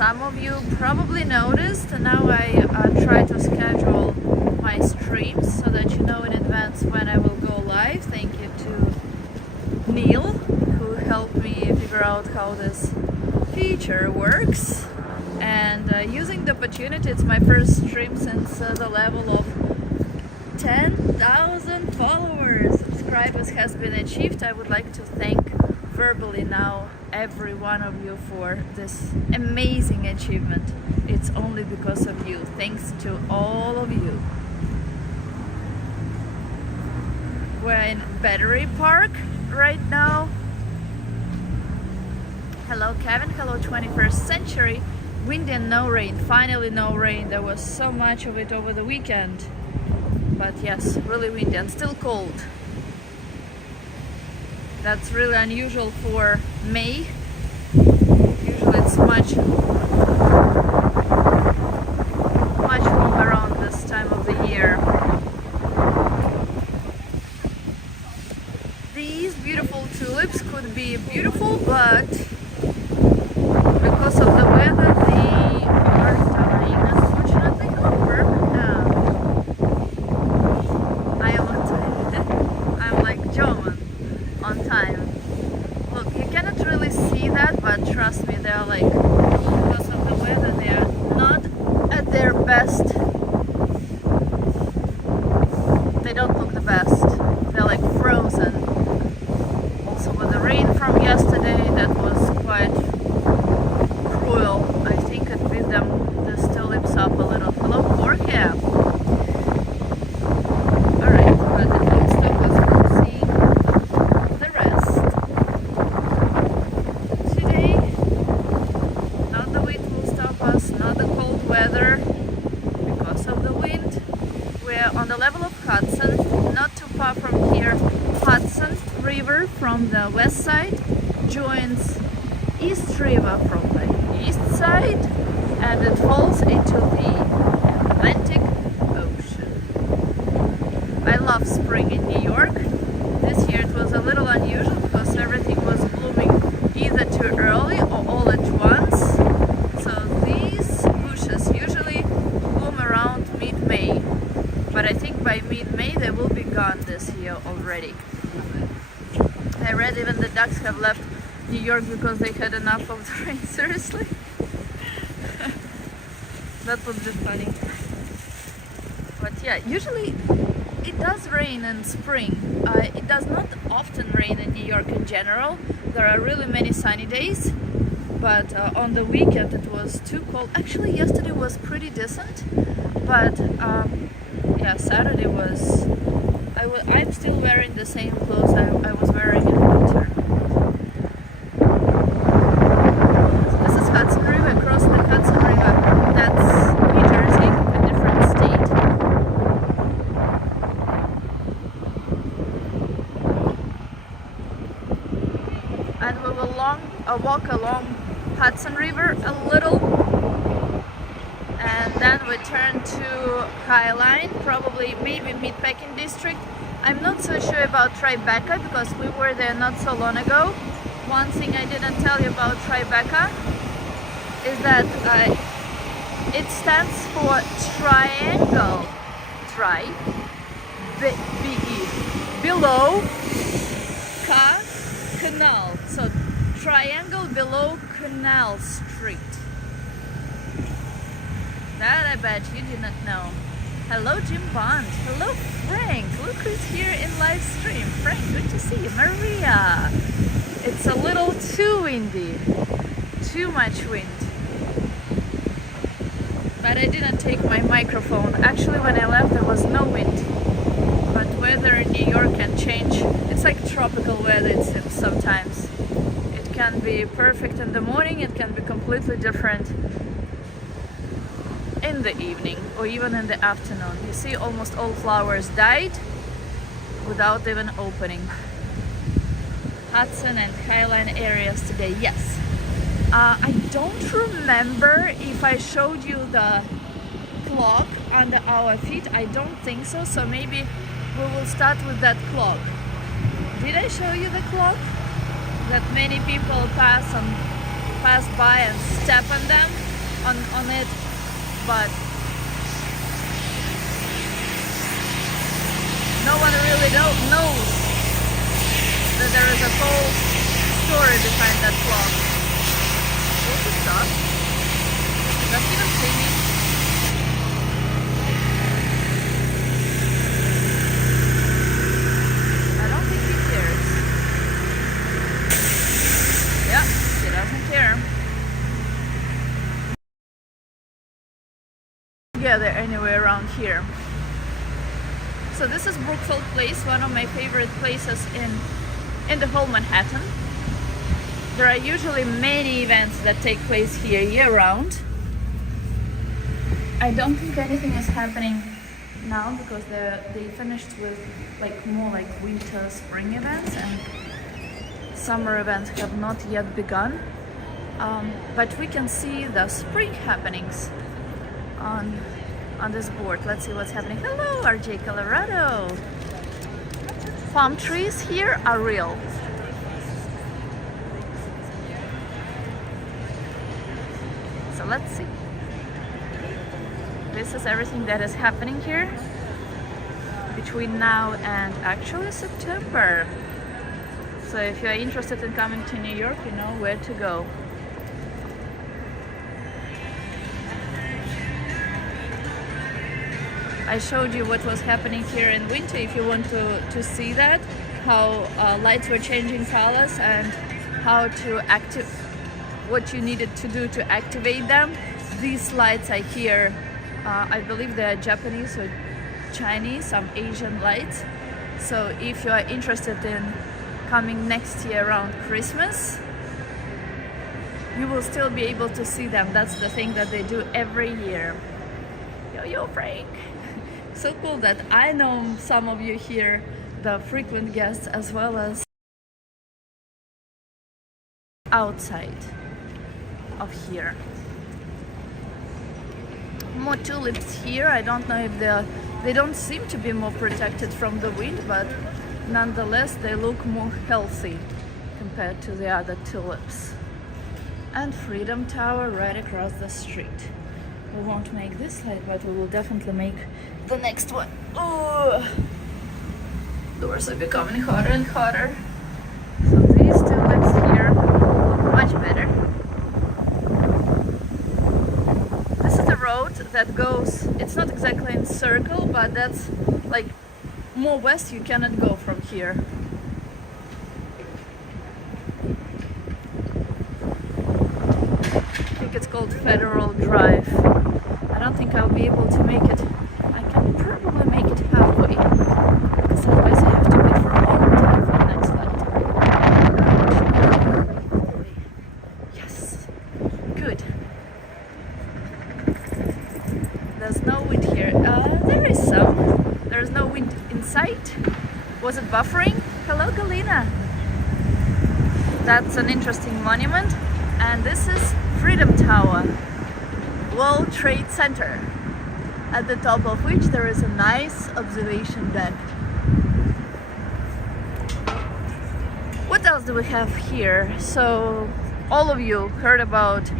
some of you probably noticed, now I try to schedule my streams so that you know in advance when I will go live. Thank you to Neil, who helped me figure out how this feature works. And using the opportunity, it's my first stream since the level of 10,000 followers. Subscribers has been achieved. I would like to thank verbally now every one of you for this amazing achievement. It's only because of you. Thanks to all of you. We're in Battery Park right now. Hello Kevin, hello 21st century. Windy and no rain, finally no rain. There was so much of it over the weekend. But yes, really windy and still cold. That's really unusual for May. Usually it's much warmer around this time of the year. These beautiful tulips could be beautiful, but because of the weather they are dying, unfortunately. Oh, perfect now. I am on time. I'm like German. On time. Look, you cannot really see that, but trust me, they are like, because of the weather, they are not at their best. They don't look the best. They're like frozen. Also with the rain from yesterday, that was quite cruel. I think it beat them, the tulips up a little. Hello, Jorge. Alright, but it looks like we'll see the rest. Today, not the wind will stop us, not the cold weather. Because of the wind, we're on the level of Hudson, not too far from here. Hudson River from the west side joins East River from the east side, and it falls into the Atlantic Ocean. I love spring in New York. This year it was a little unusual because everything was blooming either too early or all at once. So these bushes usually bloom around mid-May, but I think by mid-May they will be gone this year already. I read even the ducks have left New York because they had enough of the rain. Seriously? That would be funny. But yeah, usually it does rain in spring. It does not often rain in New York in general. There are really many sunny days, but on the weekend it was too cold. Actually, yesterday was pretty decent, but yeah, Saturday was... I'm still wearing the same clothes I was wearing in winter. This is Hudson River, across the Hudson River. That's New Jersey, a different state. And we will walk along Hudson River a little, and then we turn to highline, probably maybe Meatpacking District. I'm not so sure about TriBeCa because we were there not so long ago. One thing I didn't tell you about TriBeCa is that it stands for triangle. B-E. Below Canal. So triangle below Canal Street. That I bet you didn't know. Hello Jim Bond. Hello Frank. Look who's here in live stream. Frank, good to see you. Maria. It's a little too windy. Too much wind. But I didn't take my microphone. Actually, when I left there was no wind. But weather in New York can change. It's like tropical weather, it seems sometimes. It can be perfect in the morning, it can be completely different in the evening or even in the afternoon. You see, almost all flowers died without even opening. Hudson and Highline areas today, yes. I don't remember if I showed you the clock under our feet. I don't think so, so maybe we will start with that clock. Did I show you the clock? That many people pass by and step on them? on it, but no one really knows that there is a whole story behind that clock. Will he stop? Does he even see me? I don't think he cares. Yeah, he doesn't care. Yeah, they're anywhere around here. So this is Brookfield Place, one of my favorite places in the whole Manhattan. There are usually many events that take place here year-round. I don't think anything is happening now because they finished with more like winter, spring events, and summer events have not yet begun. But we can see the spring happenings on this board. Let's see what's happening. Hello, RJ Colorado. Palm trees here are real. So let's see. This is everything that is happening here between now and actually September. So if you are interested in coming to New York, you know where to go. I showed you what was happening here in winter. If you want to see that, how lights were changing colors and how to what you needed to do to activate them. These lights are here. I believe they are Japanese or Chinese, some Asian lights. So if you are interested in coming next year around Christmas, you will still be able to see them. That's the thing that they do every year. Yo, Frank. So cool that I know some of you here, the frequent guests, as well as outside of here. More tulips here. I don't know if they don't seem to be more protected from the wind, but nonetheless they look more healthy compared to the other tulips. And Freedom Tower right across the street. We won't make this slide, but we will definitely make the next one. Oh, doors are becoming hotter and hotter. So these tulips here look much better. This is the road that goes, it's not exactly in circle, but that's like more west. You cannot go from here. I think it's called Federal Drive. I don't think I'll be able to make it. I can probably make it halfway, because otherwise I have to wait for a long time for the next light. Yes, good. There's no wind here. There is some. There is no wind inside. Was it buffering? Hello, Galina. That's an interesting monument, and this is Freedom Tower, World Trade Center, at the top of which there is a nice observation deck. What else do we have here? So all of you heard about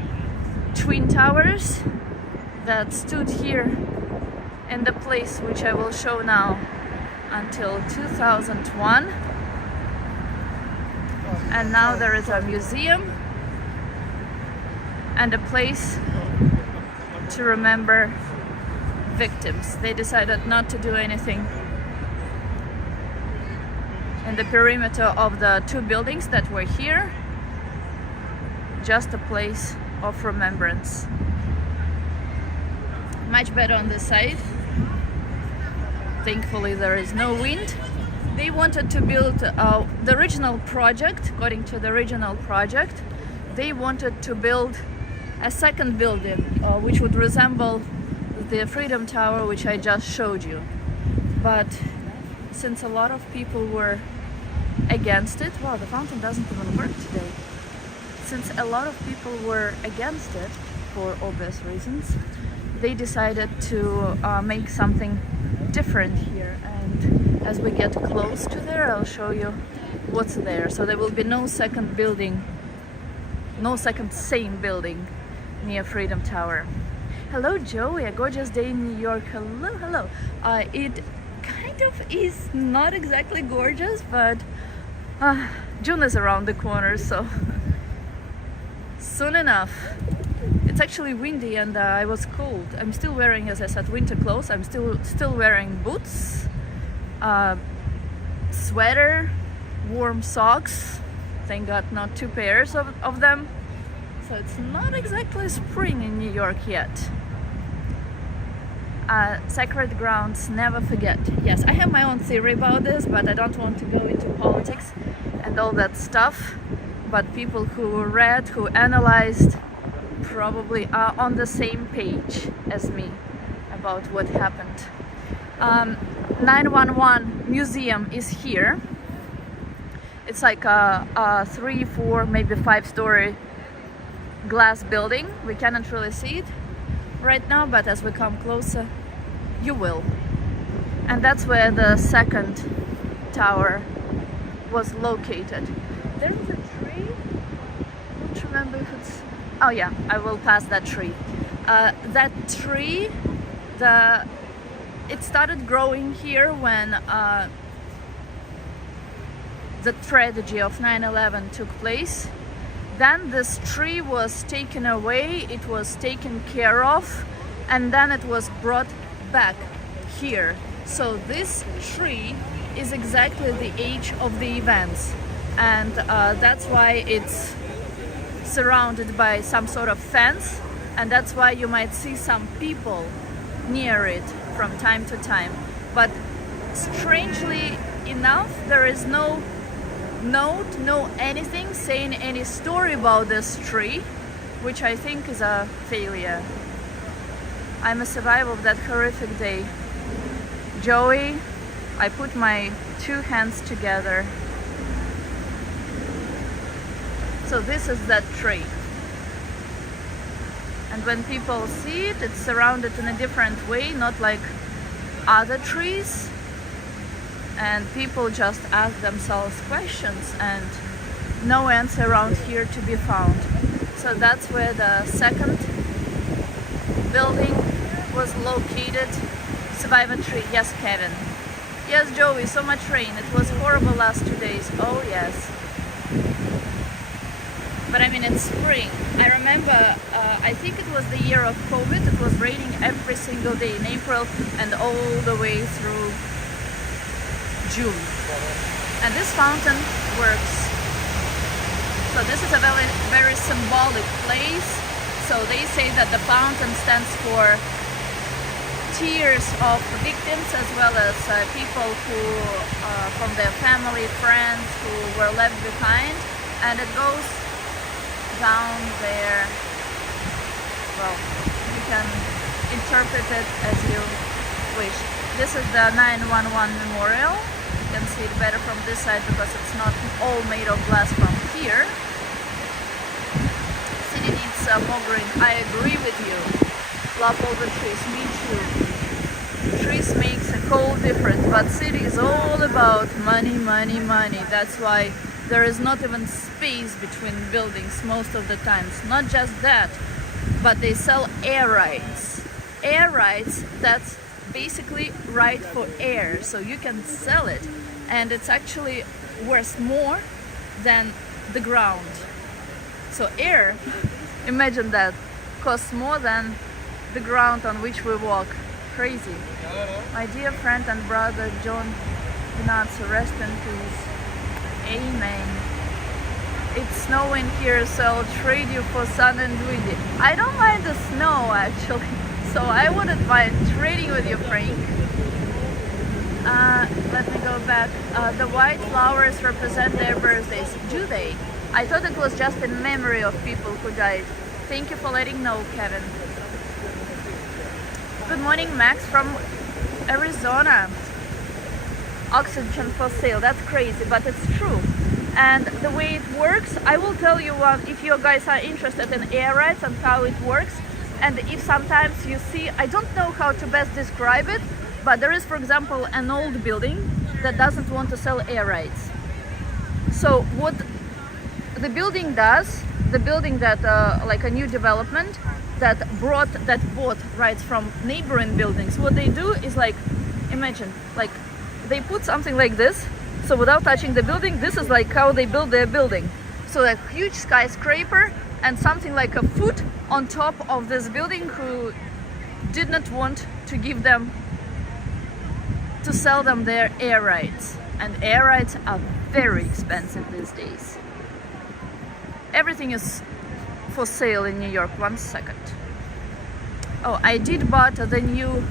Twin Towers that stood here in the place which I will show now until 2001, and now there is a museum and a place to remember victims. They decided not to do anything in the perimeter of the two buildings that were here, just a place of remembrance. Much better on this side. Thankfully there is no wind. They wanted to build the original project. According to the original project, they wanted to build a second building which would resemble the Freedom Tower, which I just showed you. But since a lot of people were against it, wow, the fountain doesn't even work today. Since a lot of people were against it for obvious reasons, they decided to make something different here. And as we get close to there, I'll show you what's there. So there will be no second building, no second same building near Freedom Tower. Hello Joey, a gorgeous day in New York. Hello, hello. It kind of is not exactly gorgeous, but June is around the corner, so soon enough. It's actually windy and I was cold. I'm still wearing, as I said, winter clothes. I'm still wearing boots, sweater, warm socks. Thank God not two pairs of them. So it's not exactly spring in New York yet. Sacred grounds, never forget. Yes, I have my own theory about this, but I don't want to go into politics and all that stuff. But people who read, who analyzed, probably are on the same page as me about what happened. 911 museum is here. It's like a 3, 4, maybe 5-story glass building. We cannot really see it right now, but as we come closer, you will. And that's where the second tower was located. There is a tree. I don't remember if it's... Oh yeah, I will pass that tree. That tree, it started growing here when the tragedy of 9/11 took place. Then this tree was taken away, it was taken care of, and then it was brought back here. So this tree is exactly the age of the events, and that's why it's surrounded by some sort of fence, and that's why you might see some people near it from time to time. But strangely enough, there is no note, no anything saying any story about this tree, which I think is a failure. I'm a survivor of that horrific day. Joey, I put my two hands together. So this is that tree. And when people see it, it's surrounded in a different way, not like other trees. And people just ask themselves questions and no answer around here to be found. So that's where the second building was located. Survivor tree. Yes, Kevin. Yes, Joey, so much rain. It was horrible last 2 days. Oh yes. But I mean, it's spring. I remember, I think it was the year of COVID. It was raining every single day in April and all the way through June. And this fountain works. So this is a very, very symbolic place. So they say that the fountain stands for tears of victims as well as people who, from their family, friends who were left behind. And it goes down there. Well, you can interpret it as you wish. This is the 911 memorial. You can see it better from this side because it's not all made of glass from here. City needs more green. I agree with you. Love all the trees. Me too. Trees makes a cold difference, but city is all about money, money, money. That's why there is not even space between buildings most of the times. Not just that, but they sell air rights. Air rights, that's basically right for air. So you can sell it and it's actually worth more than the ground. So air, imagine that, costs more than the ground on which we walk. Crazy. My dear friend and brother John Pinazzo, rest in peace. Amen. It's snowing here, so I'll trade you for sun and windy. I don't mind the snow actually, so I wouldn't mind trading with you, Frank. Let me go back. The white flowers represent their birthdays. Do they? I thought it was just in memory of people who died. Thank you for letting know, Kevin. Good morning, Max from Arizona. Oxygen for sale. That's crazy, but it's true. And the way it works, I will tell you if you guys are interested in air rights and how it works. And if sometimes you see, I don't know how to best describe it, but there is, for example, an old building that doesn't want to sell air rights. So what the building does, the building that like a new development that bought rights from neighboring buildings, what they do is, like, imagine, like, they put something like this, so without touching the building, this is like how they build their building. So a huge skyscraper and something like a foot on top of this building, who did not want to give them, to sell them their air rights. And air rights are very expensive these days. Everything is for sale in New York. 1 second. Oh, I did buy the new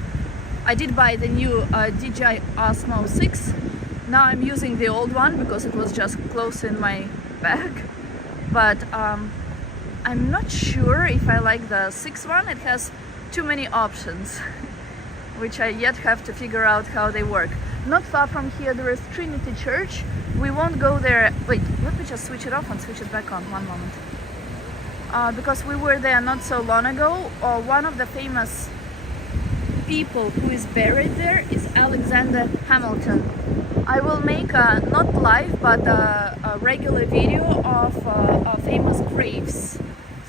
DJI Osmo 6. Now I'm using the old one because it was just close in my bag. But I'm not sure if I like the 6 one. It has too many options, which I yet have to figure out how they work. Not far from here there is Trinity Church. We won't go there. Wait, let me just switch it off and switch it back on. 1 moment. Because we were there not so long ago. One of the famous people who is buried there is Alexander Hamilton. I will make a, not live, but a regular video of famous graves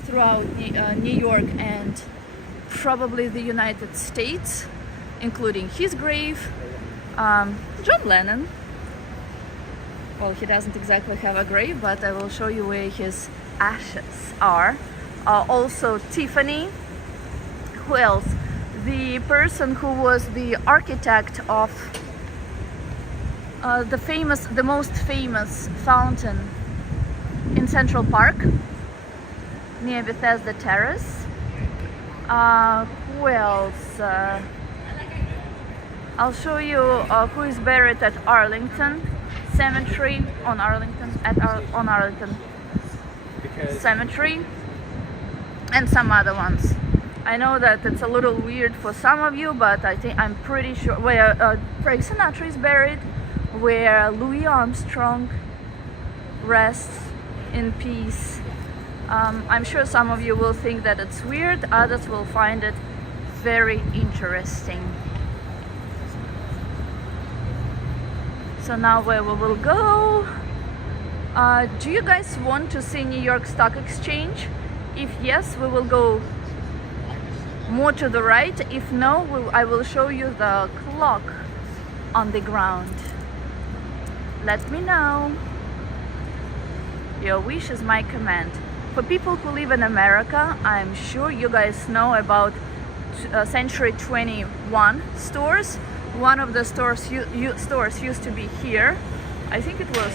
throughout New York and probably the United States, including his grave. John Lennon. Well, he doesn't exactly have a grave, but I will show you where his ashes are. Also Tiffany. Who else? The person who was the architect of the most famous fountain in Central Park near Bethesda Terrace. Who else? I'll show you who is buried at Arlington Cemetery, on Arlington Cemetery, and some other ones. I know that it's a little weird for some of you, but I'm pretty sure where Frank Sinatra is buried, where Louis Armstrong rests in peace. I'm sure some of you will think that it's weird, others will find it very interesting. So now where we will go? Do you guys want to see New York Stock Exchange? If yes, we will go more to the right. If no, I will show you the clock on the ground. Let me know. Your wish is my command. For people who live in America, I'm sure you guys know about Century 21 stores. One of the stores used to be here. I think it was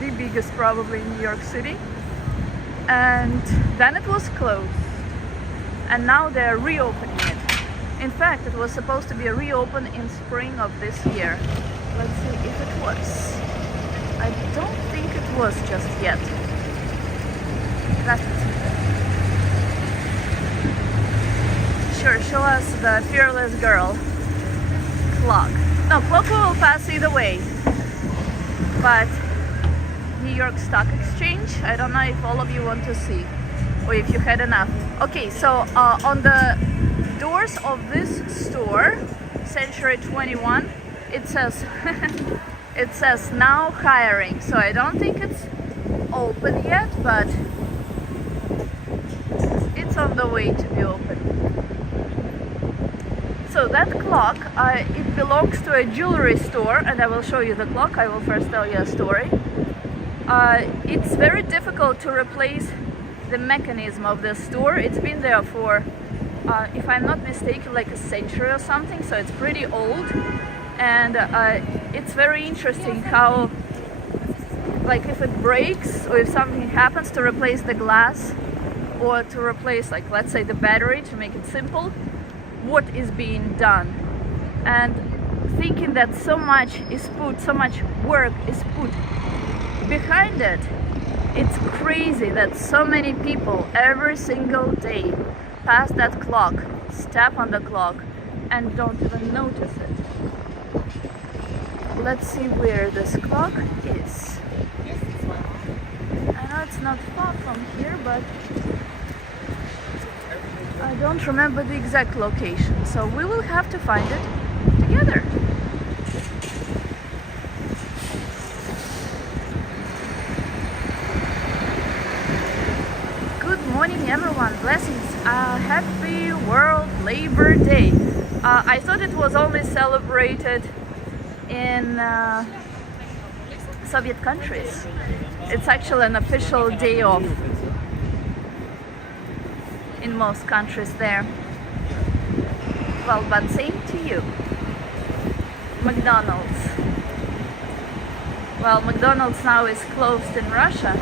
the biggest probably in New York City. And then it was closed. And now they're reopening it. In fact, it was supposed to be reopened in spring of this year. Let's see if it was. I don't think it was just yet. Sure, show us the fearless girl. Clock. No, clock will pass either way. But New York Stock Exchange, I don't know if all of you want to see or if you had enough. Okay, so on the doors of this store, Century 21, it says it says now hiring. So I don't think it's open yet, but it's on the way to be open. So that clock, it belongs to a jewelry store, and I will show you the clock. I will first tell you a story. It's very difficult to replace the mechanism of the store. It's been there for, if I'm not mistaken, like a century or something, so it's pretty old. And it's very interesting how, like, if it breaks or if something happens, to replace the glass or to replace, like, let's say the battery, to make it simple, what is being done. And thinking that so much work is put behind it, it's crazy that so many people every single day pass that clock, step on the clock, and don't even notice it. Let's see where this clock is. I know it's not far from here, but I don't remember the exact location, so we will have to find it together. morning everyone, blessings, happy World Labor Day. I thought it was only celebrated in Soviet countries. It's actually an official day off in most countries there. Well, but same to you. McDonald's. Well, McDonald's now is closed in Russia.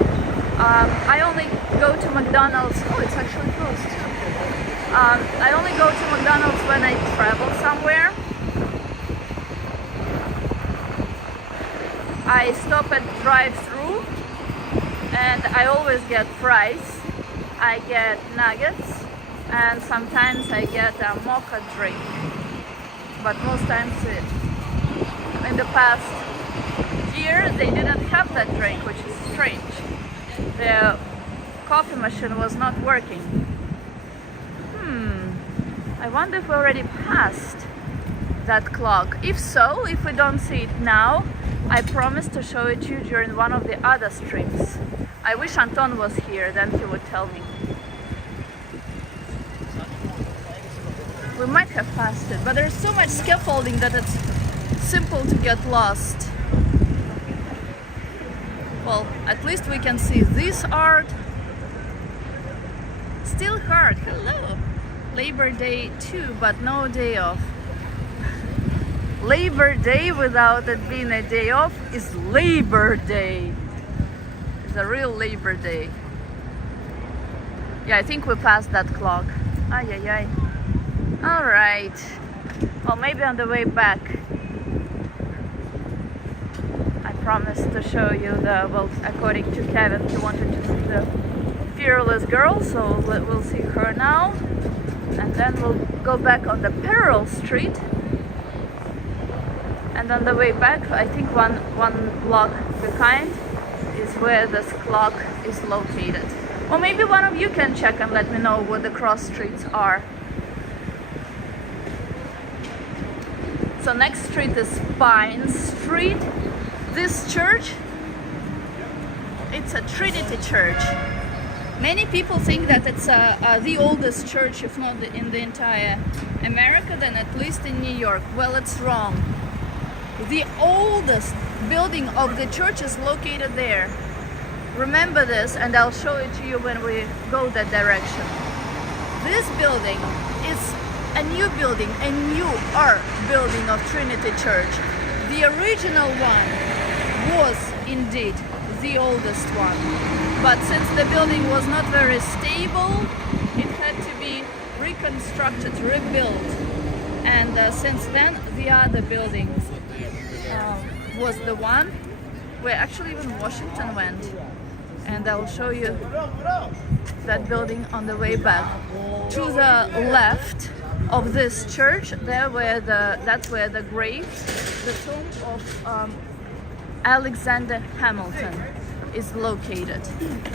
I only go to McDonald's, oh, it's actually closed too. I only go to McDonald's when I travel somewhere. I stop at drive-through and I always get fries. I get nuggets and sometimes I get a mocha drink. But most times in the past year they didn't have that drink, which is strange. The coffee machine was not working. I wonder if we already passed that clock. If so, if we don't see it now, I promise to show it to you during one of the other streams. I wish Anton was here, then he would tell me. We might have passed it, but there's so much scaffolding that it's simple to get lost. Well, at least we can see this art. Still hard, hello. Labor Day too, but no day off. Labor Day without it being a day off is Labor Day. It's a real Labor Day. Yeah, I think we passed that clock. Ay, ay, ay. All right. Well, maybe on the way back. I promised to show you the, well, according to Kevin, he wanted to see the fearless girl, so we'll see her now. And then we'll go back on the Pearl Street. And on the way back, I think one block behind is where this clock is located. Or maybe one of you can check and let me know where the cross streets are. So next street is Pine Street. This church, it's a Trinity Church. Many people think that it's the oldest church, if not in the entire America, then at least in New York. Well, it's wrong. The oldest building of the church is located there. Remember this, and I'll show it to you when we go that direction. This building is a new building, a newer building of Trinity Church. The original one was indeed the oldest one, but since the building was not very stable, it had to be reconstructed, rebuilt, and since then the other building was the one where actually even Washington went, and I will show you that building on the way back. To the left of this church, that's where the grave, the tomb of Alexander Hamilton is located.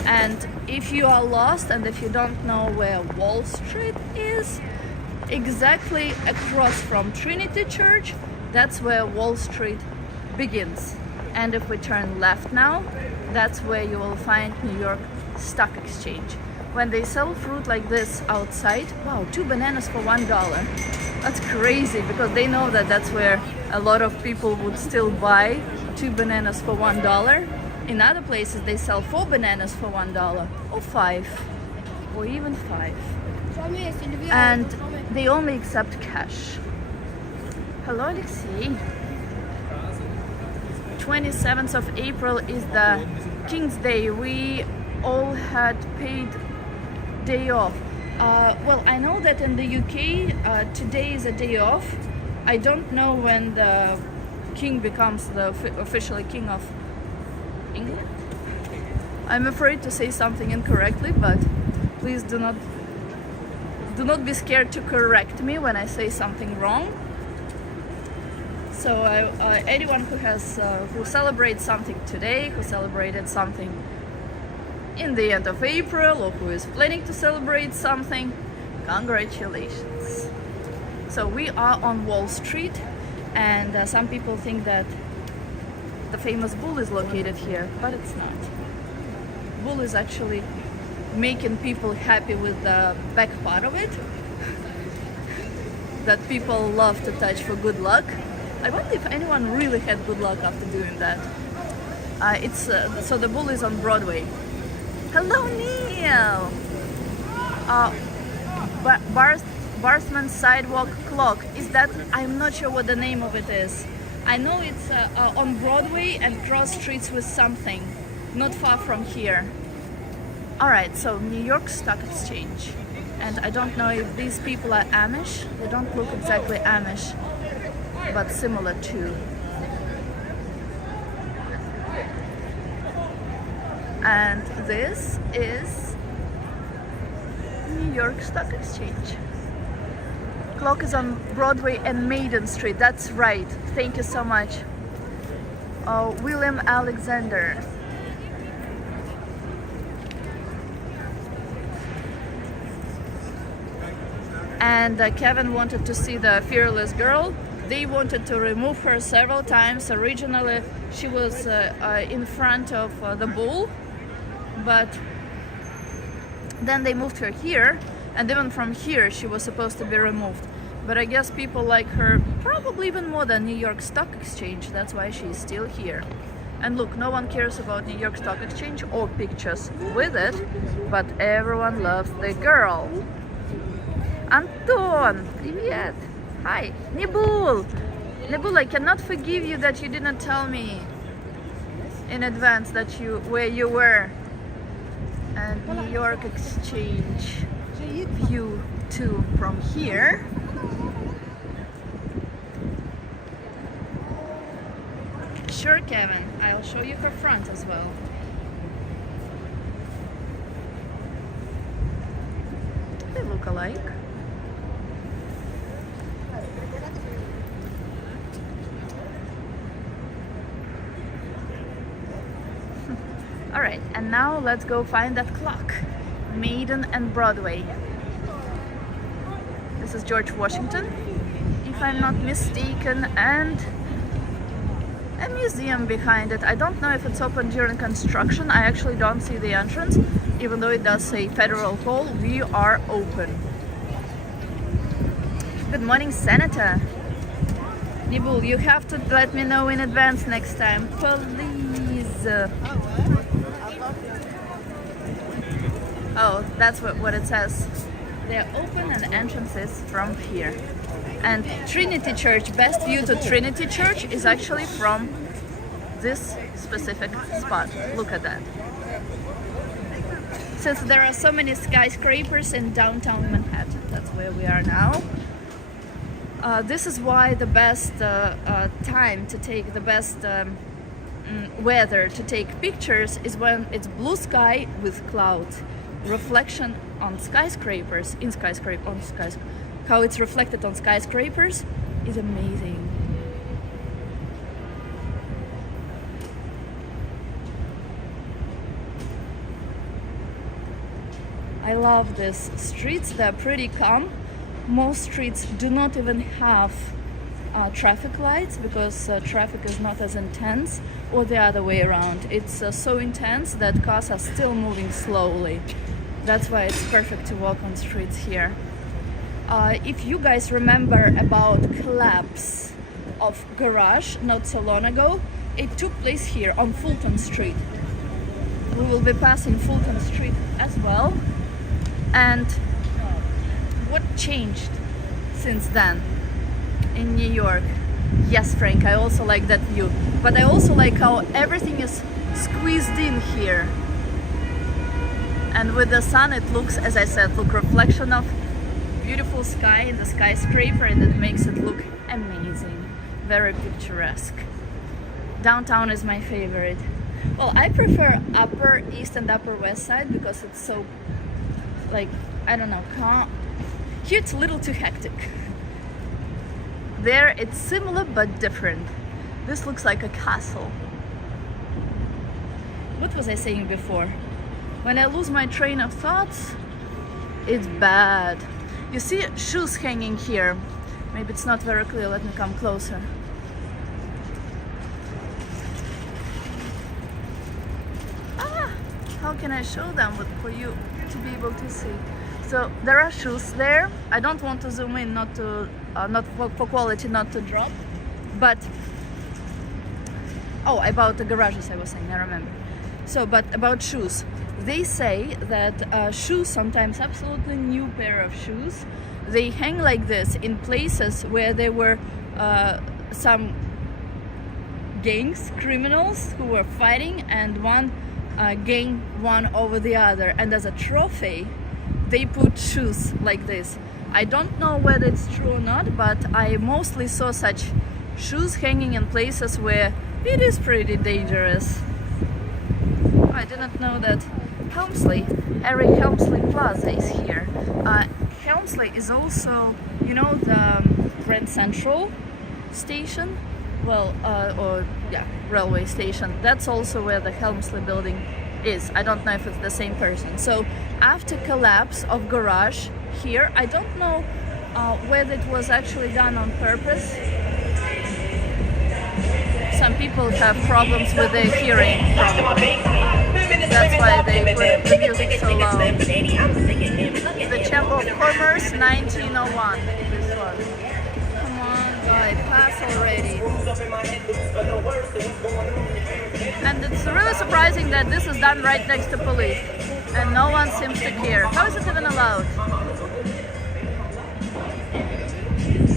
And if you are lost and if you don't know where Wall Street is, exactly across from Trinity Church, that's where Wall Street begins. And if we turn left now, that's where you will find New York Stock Exchange. When they sell fruit like this outside, wow, 2 bananas for $1. That's crazy, because they know that that's where a lot of people would still buy 2 bananas for $1. In other places they sell 4 bananas for $1 or 5 or even 5, and they only accept cash. Hello, Alexei. 27th of April is the King's Day. We all had paid day off. Well, I know that in the UK today is a day off. I don't know when the king becomes the officially king of England. I'm afraid to say something incorrectly, but please do not be scared to correct me when I say something wrong. So anyone who celebrates something today, who celebrated something in the end of April, or who is planning to celebrate something, congratulations. So we are on Wall Street, and some people think that the famous bull is located here, but it's not. Bull is actually making people happy with the back part of it that people love to touch for good luck. I wonder if anyone really had good luck after doing that. So the bull is on Broadway. Hello, Neil! Barsman Sidewalk Clock. Is that? I'm not sure what the name of it is. I know it's on Broadway and cross streets with something, not far from here. Alright, so New York Stock Exchange. And I don't know if these people are Amish. They don't look exactly Amish, but similar to. And this is New York Stock Exchange. Clock is on Broadway and Maiden Street. That's right. Thank you so much. William Alexander. And Kevin wanted to see the fearless girl. They wanted to remove her several times. Originally she was in front of the bull, but then they moved her here, and even from here she was supposed to be removed. But I guess people like her probably even more than New York Stock Exchange. That's why she's still here. And look, no one cares about New York Stock Exchange or pictures with it, but everyone loves the girl. Anton, привет! Hi, Nibul! Nibul, I cannot forgive you that you didn't tell me in advance that where you were. And New York Exchange view too from here. Sure, Kevin, I'll show you her front as well. They look alike. Alright, and now let's go find that clock. Maiden and Broadway. This is George Washington, if I'm not mistaken, and a museum behind it. I don't know if it's open during construction. I actually don't see the entrance, even though it does say Federal Hall. We are open. Good morning, Senator. Nibul, you have to let me know in advance next time, please. Oh, that's what it says. They're open and entrance is from here. And Trinity Church, best view to Trinity Church is actually from this specific spot. Look at that. Since there are so many skyscrapers in downtown Manhattan, that's where we are now. This is why the best time to take the best weather to take pictures is when it's blue sky with clouds. Reflection on skyscrapers, how it's reflected on skyscrapers is amazing. I love these streets, they're pretty calm. Most streets do not even have traffic lights because traffic is not as intense, or the other way around. It's so intense that cars are still moving slowly. That's why it's perfect to walk on streets here. If you guys remember about collapse of garage not so long ago, it took place here on Fulton Street. We will be passing Fulton Street as well. And what changed since then in New York? Yes, Frank, I also like that view, but I also like how everything is squeezed in here. And with the sun it looks, as I said, look, reflection of beautiful sky in the skyscraper, and it makes it look amazing, very picturesque. Downtown is my favorite. Well, I prefer Upper East and Upper West Side because it's so, like, I don't know, calm. Here it's a little too hectic. There it's similar but different. This looks like a castle. What was I saying before? When I lose my train of thoughts, it's bad. You see shoes hanging here. Maybe it's not very clear, let me come closer. Ah, how can I show them for you to be able to see? So there are shoes there. I don't want to zoom in, not for quality, not to drop. But oh, about the garages I was saying, I remember. So, but about shoes, they say that shoes, sometimes absolutely new pair of shoes, they hang like this in places where there were some gangs, criminals who were fighting, and one gang won over the other, and as a trophy they put shoes like this. I don't know whether it's true or not, but I mostly saw such shoes hanging in places where it is pretty dangerous. I didn't know that Eric Helmsley Plaza is here. Helmsley is also, you know, the Grand Central station, well, railway station. That's also where the Helmsley building is. I don't know if it's the same person. So after collapse of garage here, I don't know whether it was actually done on purpose. Some people have problems with their hearing. That's why they put the music so loud. The Chamber of Commerce, 1901. This one. Come on, guy, pass already. And it's really surprising that this is done right next to police, and no one seems to care. How is it even allowed?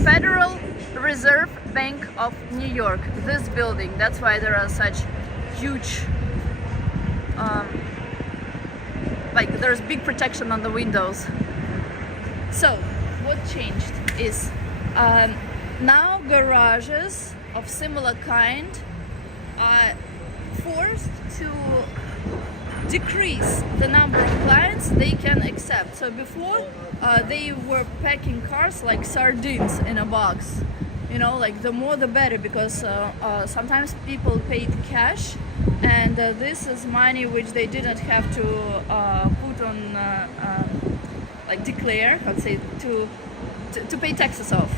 Federal Reserve Bank of New York, this building. That's why there are such huge, like there's big protection on the windows. So what changed is now garages of similar kind are forced to decrease the number of clients they can accept. So before they were packing cars like sardines in a box. You know, like the more the better, because sometimes people paid cash, and this is money which they didn't have to put on, like declare, let's say, to pay taxes off.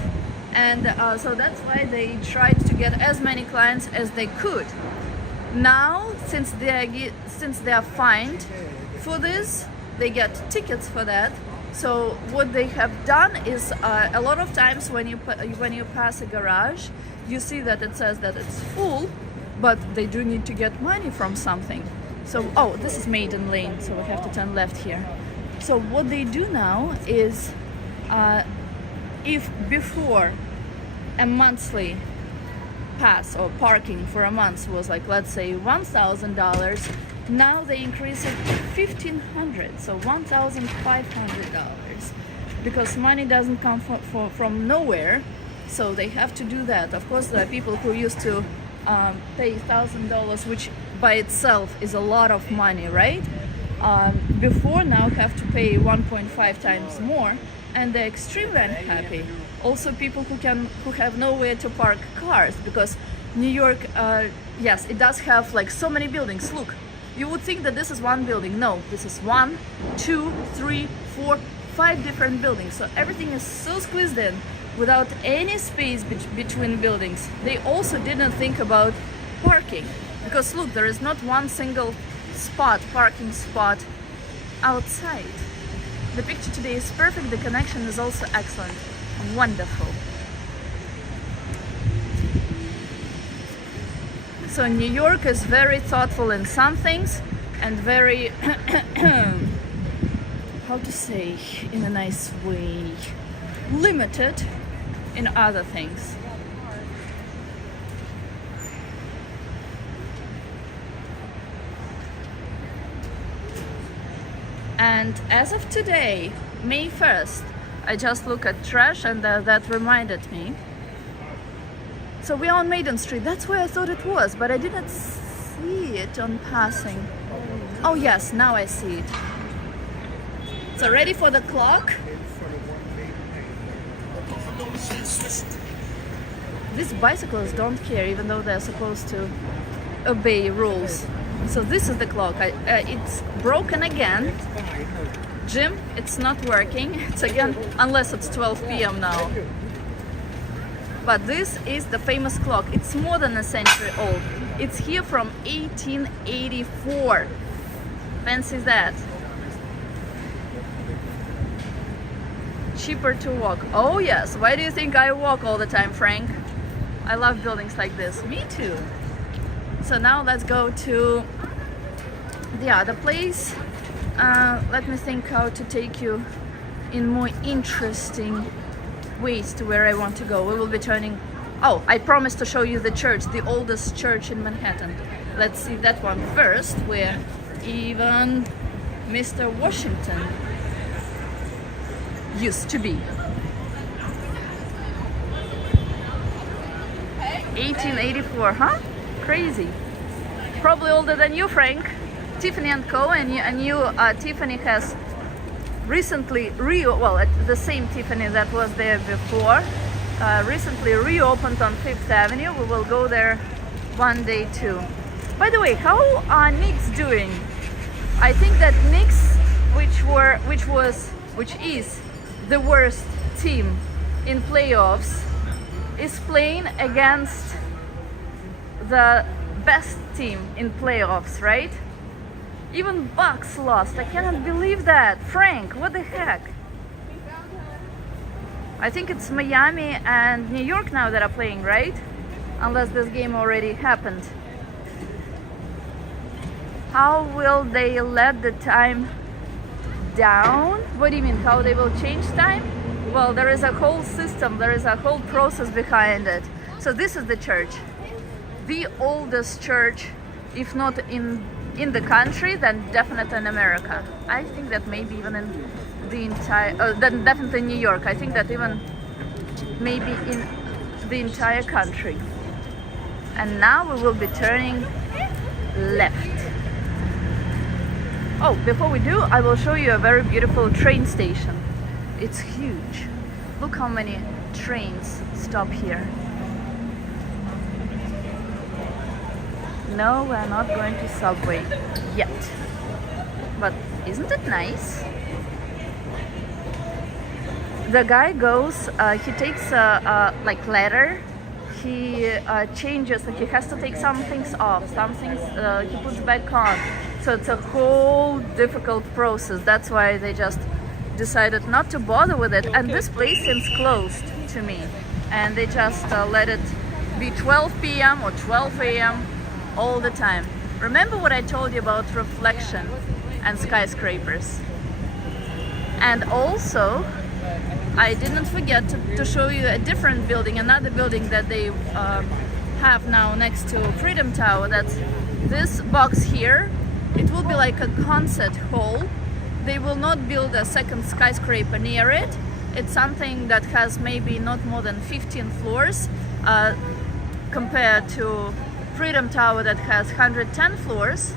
And so that's why they tried to get as many clients as they could. Now, since they are fined for this, they get tickets for that. So what they have done is a lot of times when you pass a garage, you see that it says that it's full, but they do need to get money from something. So, oh, this is Maiden Lane, so we have to turn left here. So what they do now is, if before a monthly pass or parking for a month was like, let's say $1,000, now they increase it to $1,500, so $1,500, because money doesn't come from nowhere, so they have to do that. Of course, there are people who used to pay $1,000, which by itself is a lot of money, right? Before now have to pay 1.5 times more, and they're extremely unhappy. Also, people who have nowhere to park cars, because New York, yes, it does have like so many buildings. Look. You would think that this is one building. No, this is 1, 2, 3, 4, 5 different buildings. So everything is so squeezed in without any space between buildings. They also didn't think about parking, because look, there is not one single parking spot outside. The picture today is perfect. The connection is also excellent. Wonderful. So New York is very thoughtful in some things and very, how to say, in a nice way, limited in other things. And as of today, May 1st, I just look at trash, and that reminded me. So we are on Maiden Street. That's where I thought it was, but I didn't see it on passing. Oh yes, now I see it. So ready for the clock? These bicyclists don't care, even though they're supposed to obey rules. So this is the clock. It's broken again. Jim, it's not working. It's again, unless it's 12 p.m. now. But this is the famous clock. It's more than a century old. It's here from 1884. fancy that. Cheaper to walk. Oh yes, why do you think I walk all the time, Frank? I love buildings like this. Me too. So now let's go to the other place. Let me think how to take you in more interesting ways to where I want to go. We will be turning. Oh, I promised to show you the church, the oldest church in Manhattan. Let's see that one first, where even Mr. Washington used to be. 1884, huh? Crazy. Probably older than you, Frank. Tiffany & Co. and you Tiffany has recently the same Tiffany that was there before recently reopened on 5th Avenue. We will go there one day too. By the way, how are Knicks doing? I think that Knicks, which is the worst team in playoffs, is playing against the best team in playoffs, right? Even Bucks lost. I cannot believe that. Frank, what the heck? I think it's Miami and New York now that are playing, right? Unless this game already happened. How will they let the time down? What do you mean? How they will change time? Well, there is a whole system, there is a whole process behind it. So this is the church. The oldest church, if not in the country, then definitely in America. I think that maybe even in the entire, then definitely in New York. I think that even maybe in the entire country. And now we will be turning left. Oh, before we do, I will show you a very beautiful train station. It's huge. Look how many trains stop here. No, we're not going to subway yet. But isn't it nice? The guy goes, he takes a ladder, he changes, he has to take some things off, some things he puts back on. So it's a whole difficult process. That's why they just decided not to bother with it. And this place seems closed to me. And they just let it be 12 p.m. or 12 a.m. all the time. Remember what I told you about reflection and skyscrapers? And also, I didn't forget to show you a different building, another building that they have now next to Freedom Tower. That's this box here. It will be like a concert hall. They will not build a second skyscraper near it. It's something that has maybe not more than 15 floors compared to Freedom Tower that has 110 floors.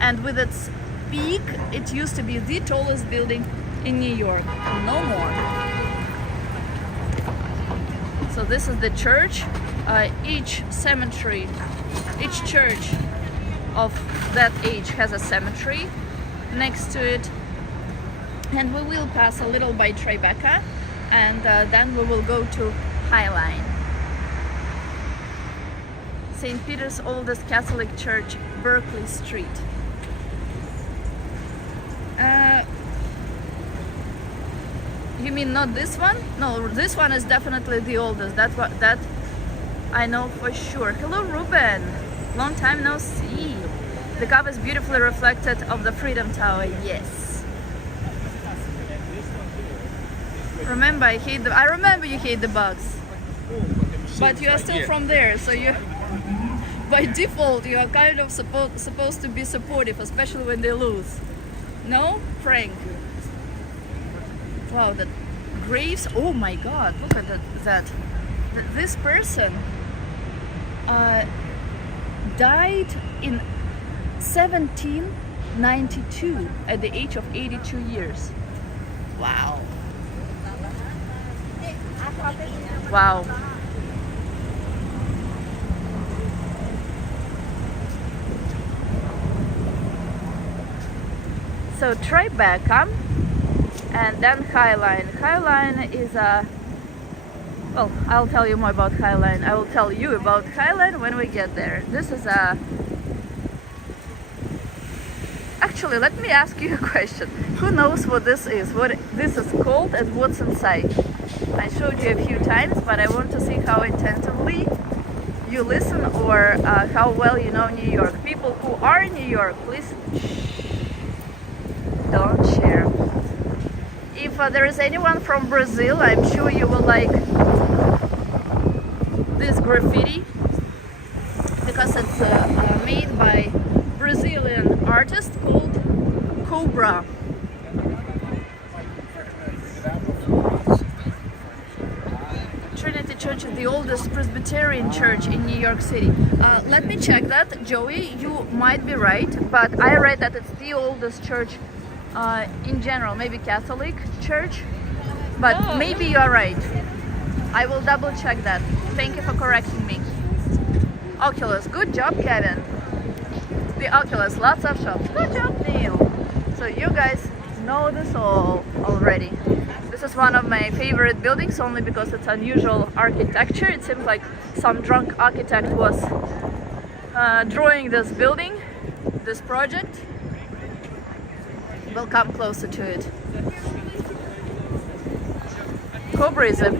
And with its peak, it used to be the tallest building in New York. No more. So this is the church. Each cemetery, each church of that age has a cemetery next to it. And we will pass a little by TriBeCa, and then we will go to Highline. St. Peter's oldest Catholic church, Berkeley Street. You mean not this one? No, this one is definitely the oldest. That I know for sure. Hello, Ruben. Long time no see. The cup is beautifully reflected of the Freedom Tower. Yes. Remember, I remember you hate the Bucks, but you are still from there, so you, by default, you are kind of supposed to be supportive, especially when they lose. No, Frank? Wow, the graves! Oh my God! Look at that. This person died in 1792 at the age of 82 years. Wow. Wow. So TriBeCa and then Highline. Highline is a, well, I'll tell you more about Highline. I will tell you about Highline when we get there. This is a Actually, let me ask you a question. Who knows what this is? What this is called and what's inside? I showed you a few times, but I want to see how attentively you listen or how well you know New York. People who are in New York, please don't share. If there is anyone from Brazil, I'm sure you will like this graffiti because it's made by Brazilian artist called Cobra. Trinity Church is the oldest Presbyterian church in New York City. Let me check that, Joey. You might be right, but I read that it's the oldest church in general, maybe Catholic church, but maybe you are right. I will double check that. Thank you for correcting me. Oculus, good job, Kevin. The Oculus, lots of shops. Good job, Neil. So you guys know this all already. This is one of my favorite buildings only because it's unusual architecture. It seems like some drunk architect was drawing this building, this project. We'll come closer to it. Cobra is a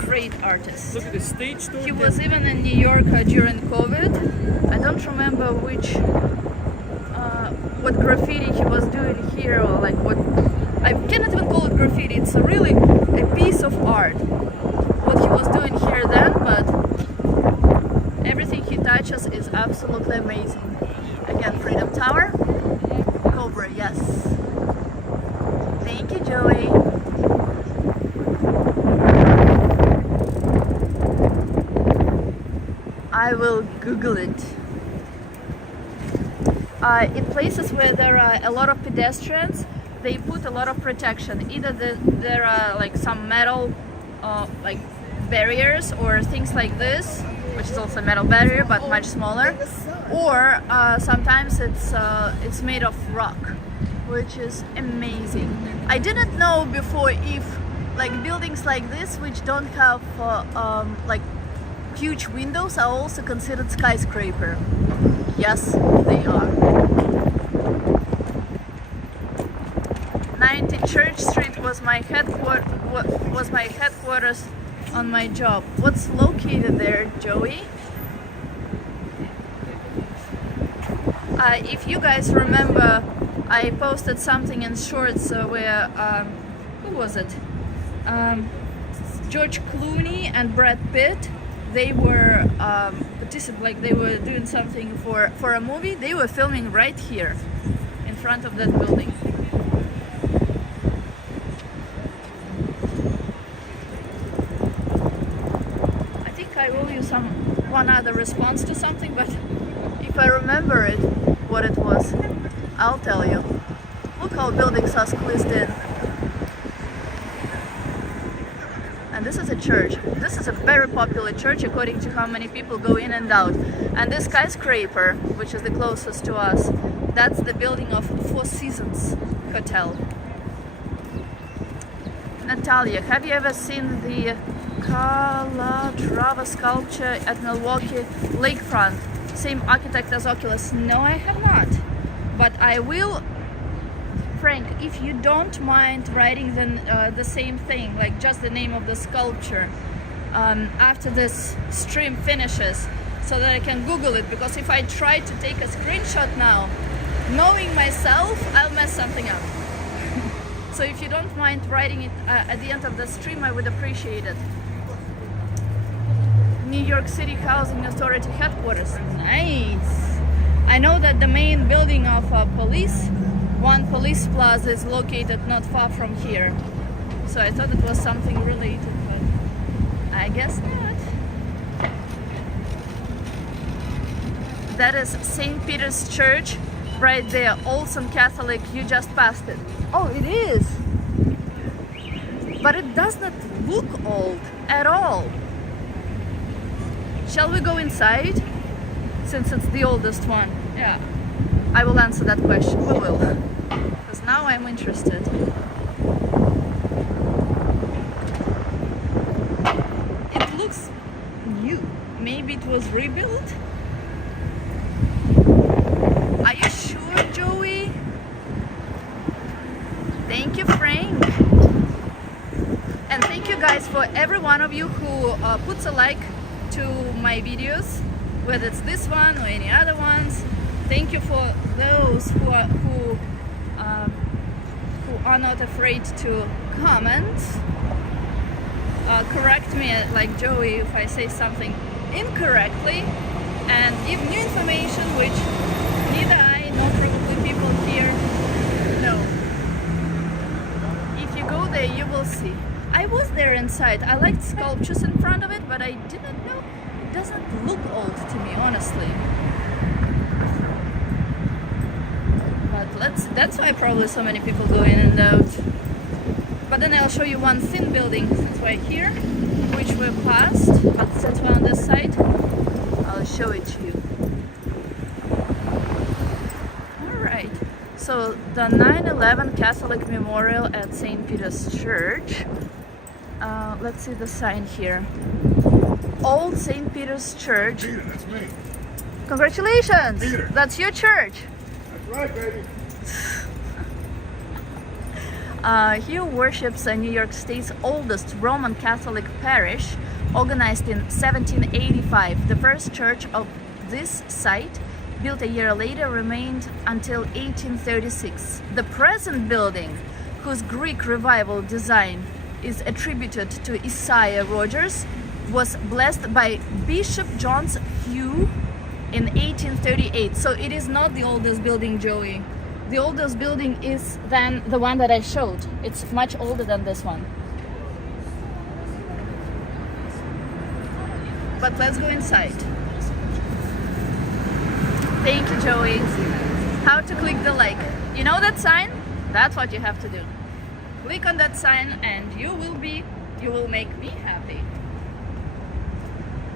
great artist. Look at the stage door. He was even in New York during COVID. I don't remember what graffiti he was doing here, or like what. I cannot even call it graffiti. It's really a piece of art. What he was doing here then, but everything he touches is absolutely amazing. Again, Freedom Tower, Cobra, yes. Thank you, Joey. I will Google it. In places where there are a lot of pedestrians, they put a lot of protection. Either there are like some metal like barriers or things like this, which is also a metal barrier but much smaller, or sometimes it's made of rock, which is amazing. I didn't know before if like buildings like this, which don't have like huge windows, are also considered skyscraper. Yes, they are. 90 Church Street was my headquarters on my job. What's located there, Joey? If you guys remember, I posted something in shorts where who was it? George Clooney and Brad Pitt. They were they were doing something for a movie. They were filming right here in front of that building. I think I owe you one other response to something, but if I remember it, what it was, I'll tell you. Look how buildings are squeezed in. And this is a church. This is a very popular church according to how many people go in and out. And this skyscraper, which is the closest to us, that's the building of Four Seasons Hotel. Natalia, have you ever seen the Calatrava sculpture at Milwaukee lakefront? Same architect as Oculus? No, I have not. But I will. Frank, if you don't mind writing the same thing, like just the name of the sculpture, after this stream finishes, so that I can Google it, because if I try to take a screenshot now, knowing myself, I'll mess something up. So if you don't mind writing it at the end of the stream, I would appreciate it. New York City Housing Authority headquarters. Nice. I know that the main building of police, one police plaza, is located not far from here. So I thought it was something related, but I guess not. That is St. Peter's Church right there, Olson Catholic. You just passed it. Oh, it is. But it does not look old at all. Shall we go inside? Since it's the oldest one. Yeah. I will answer that question. We will. Because now I'm interested. It looks new. Maybe it was rebuilt? Are you sure, Joey? you guys for every one of you who puts a like to my videos, whether it's this one or any other ones. Thank you for those who are not afraid to comment. Correct me like Joey if I say something incorrectly, and give new information which neither I nor probably people here know. If you go there, you will see. I was there inside. I liked sculptures in front of it, but I didn't know. It doesn't look old to me, honestly. But that's why probably so many people go in and out. But then I'll show you one thin building since we're here, which we're past. But since we're on this side, I'll show it to you. Alright, so the 9/11 Catholic Memorial at St. Peter's Church. Let's see the sign here. Old St. Peter's Church. Peter, that's me. Congratulations! Peter. That's your church. That's right, baby. He worships New York State's oldest Roman Catholic parish, organized in 1785. The first church of this site, built a year later, remained until 1836. The present building, whose Greek revival design is attributed to Isaiah Rogers, was blessed by Bishop John Hugh in 1838. So it is not the oldest building, Joey. The oldest building is then the one that I showed. It's much older than this one. But let's go inside. Thank you, Joey. How to click the like. You know that sign? That's what you have to do. Click on that sign and you will make me happy.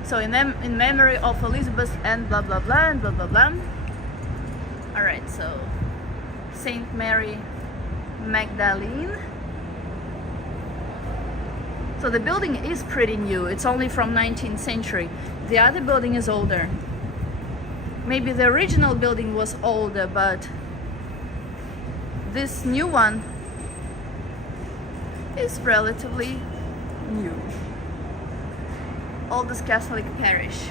So in memory of Elizabeth and blah blah blah and blah blah blah. Alright, so Saint Mary Magdalene. So the building is pretty new. It's only from 19th century. The other building is older. Maybe the original building was older, but this new one is relatively new. Oldest Catholic parish.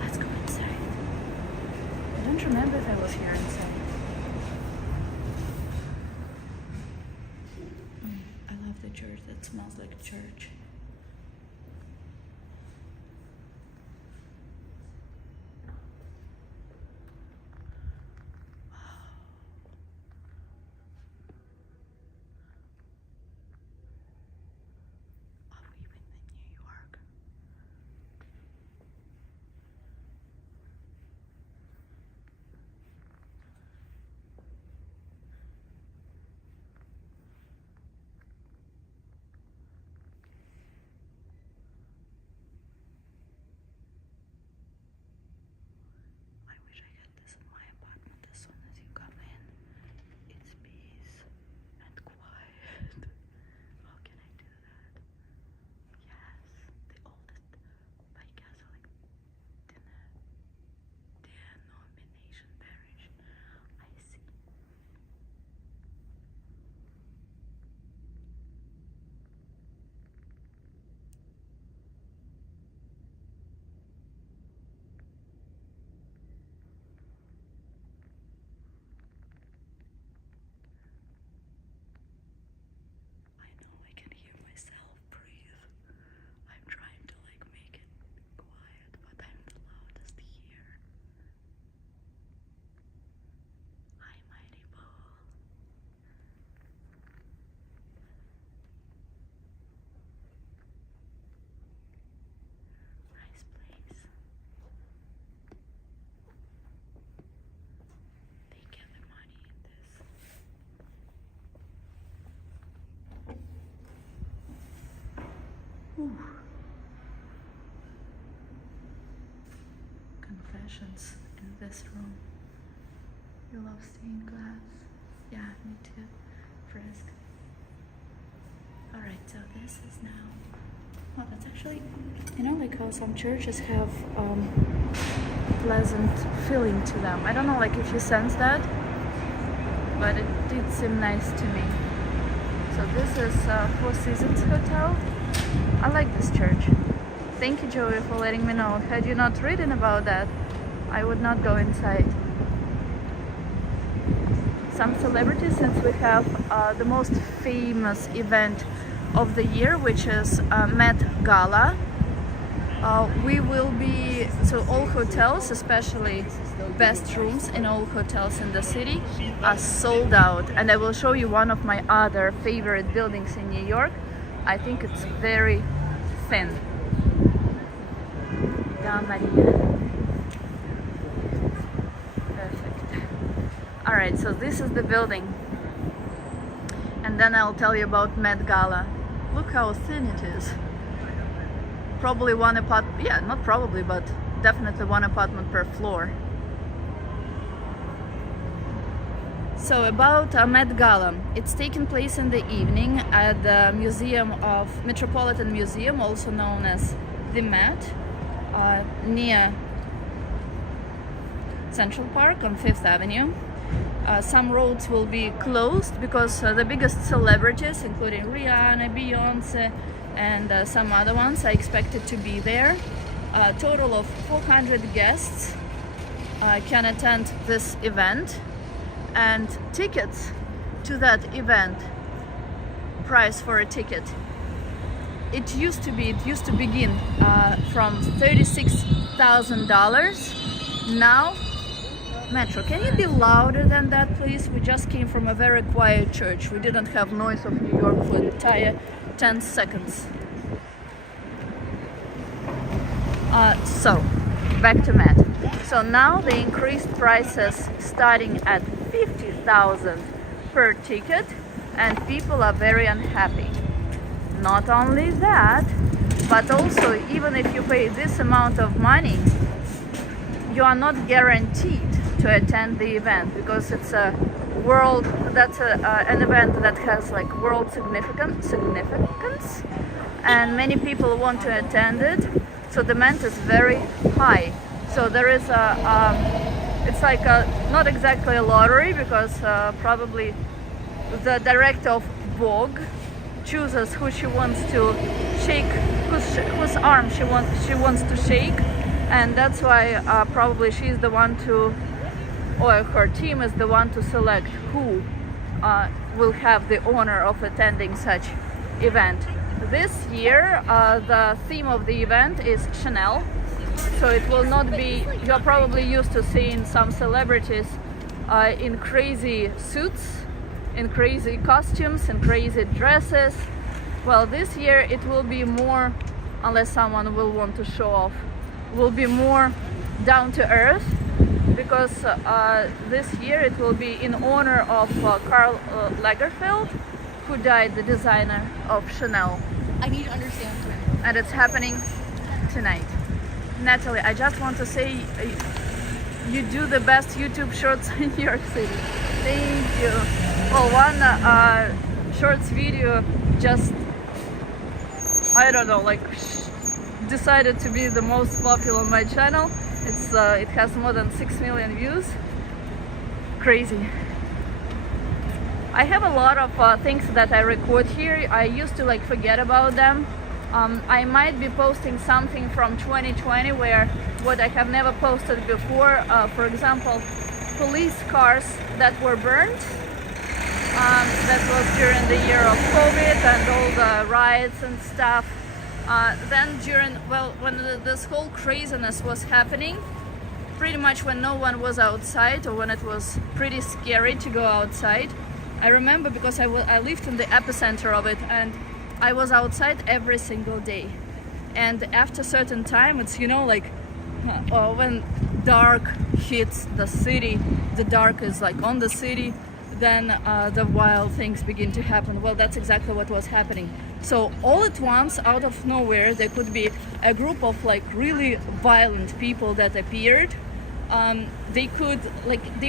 Let's go inside. I don't remember if I was here inside. I love the church. That smells like church. Confessions in this room. You love stained glass? Yeah, me too. Frisk. Alright, so this is now... Well, that's actually... You know, like how some churches have pleasant feeling to them. I don't know, like if you sense that. but it did seem nice to me. So this is Four Seasons Hotel. I like this church. Thank you, Joey, for letting me know. Had you not written about that, I would not go inside. Some celebrities, since we have the most famous event of the year, which is Met Gala. We will be, so all hotels, especially best rooms in all hotels in the city, are sold out. And I will show you one of my other favorite buildings in New York. I think it's very thin. Da Maria. Perfect. Alright, so this is the building. And then I'll tell you about Met Gala. Look how thin it is. Probably one apartment, yeah, not probably, but definitely one apartment per floor. So about Met Gala, it's taking place in the evening at the Metropolitan Museum, also known as the Met, near Central Park on 5th Avenue. Some roads will be closed because the biggest celebrities, including Rihanna, Beyonce, and some other ones, are expected to be there. A total of 400 guests can attend this event, and tickets to that event, price for a ticket, it used to begin from $36,000. Now, Metro, can you be louder than that, please? We just came from a very quiet church. We didn't have noise of New York for the entire 10 seconds. So, back to Met. So now they increased prices starting at $50,000 per ticket, and people are very unhappy. Not only that, but also even if you pay this amount of money, you are not guaranteed to attend the event, because it's a world, that's an event that has like world significance, and many people want to attend it, so demand is very high. So there is it's like not exactly a lottery, because probably the director of Vogue chooses who she wants to shake, whose arm she wants to shake, and that's why probably she's the one to, or her team is the one to select who will have the honor of attending such event. This year the theme of the event is Chanel, so it will not be, you're probably used to seeing some celebrities in crazy suits, in crazy costumes, in crazy dresses. Well, this year it will be more, unless someone will want to show off, will be more down to earth, because this year it will be in honor of Karl Lagerfeld, who died, the designer of Chanel. I need to understand. And it's happening tonight. Natalie, I just want to say you do the best YouTube shorts in New York City. Thank you. Well, one shorts video just, I don't know, like decided to be the most popular on my channel. It has more than 6 million views. Crazy. I have a lot of things that I record here. I used to like forget about them. I might be posting something from 2020 what I have never posted before. For example, police cars that were burned. That was during the year of COVID and all the riots and stuff. Then when this whole craziness was happening, pretty much when no one was outside, or when it was pretty scary to go outside, I remember, because I lived in the epicenter of it, and I was outside every single day. And after a certain time, it's, you know, like when dark hits the city, the dark is like on the city, then the wild things begin to happen. Well, that's exactly what was happening. So all at once, out of nowhere, there could be a group of like really violent people that appeared. They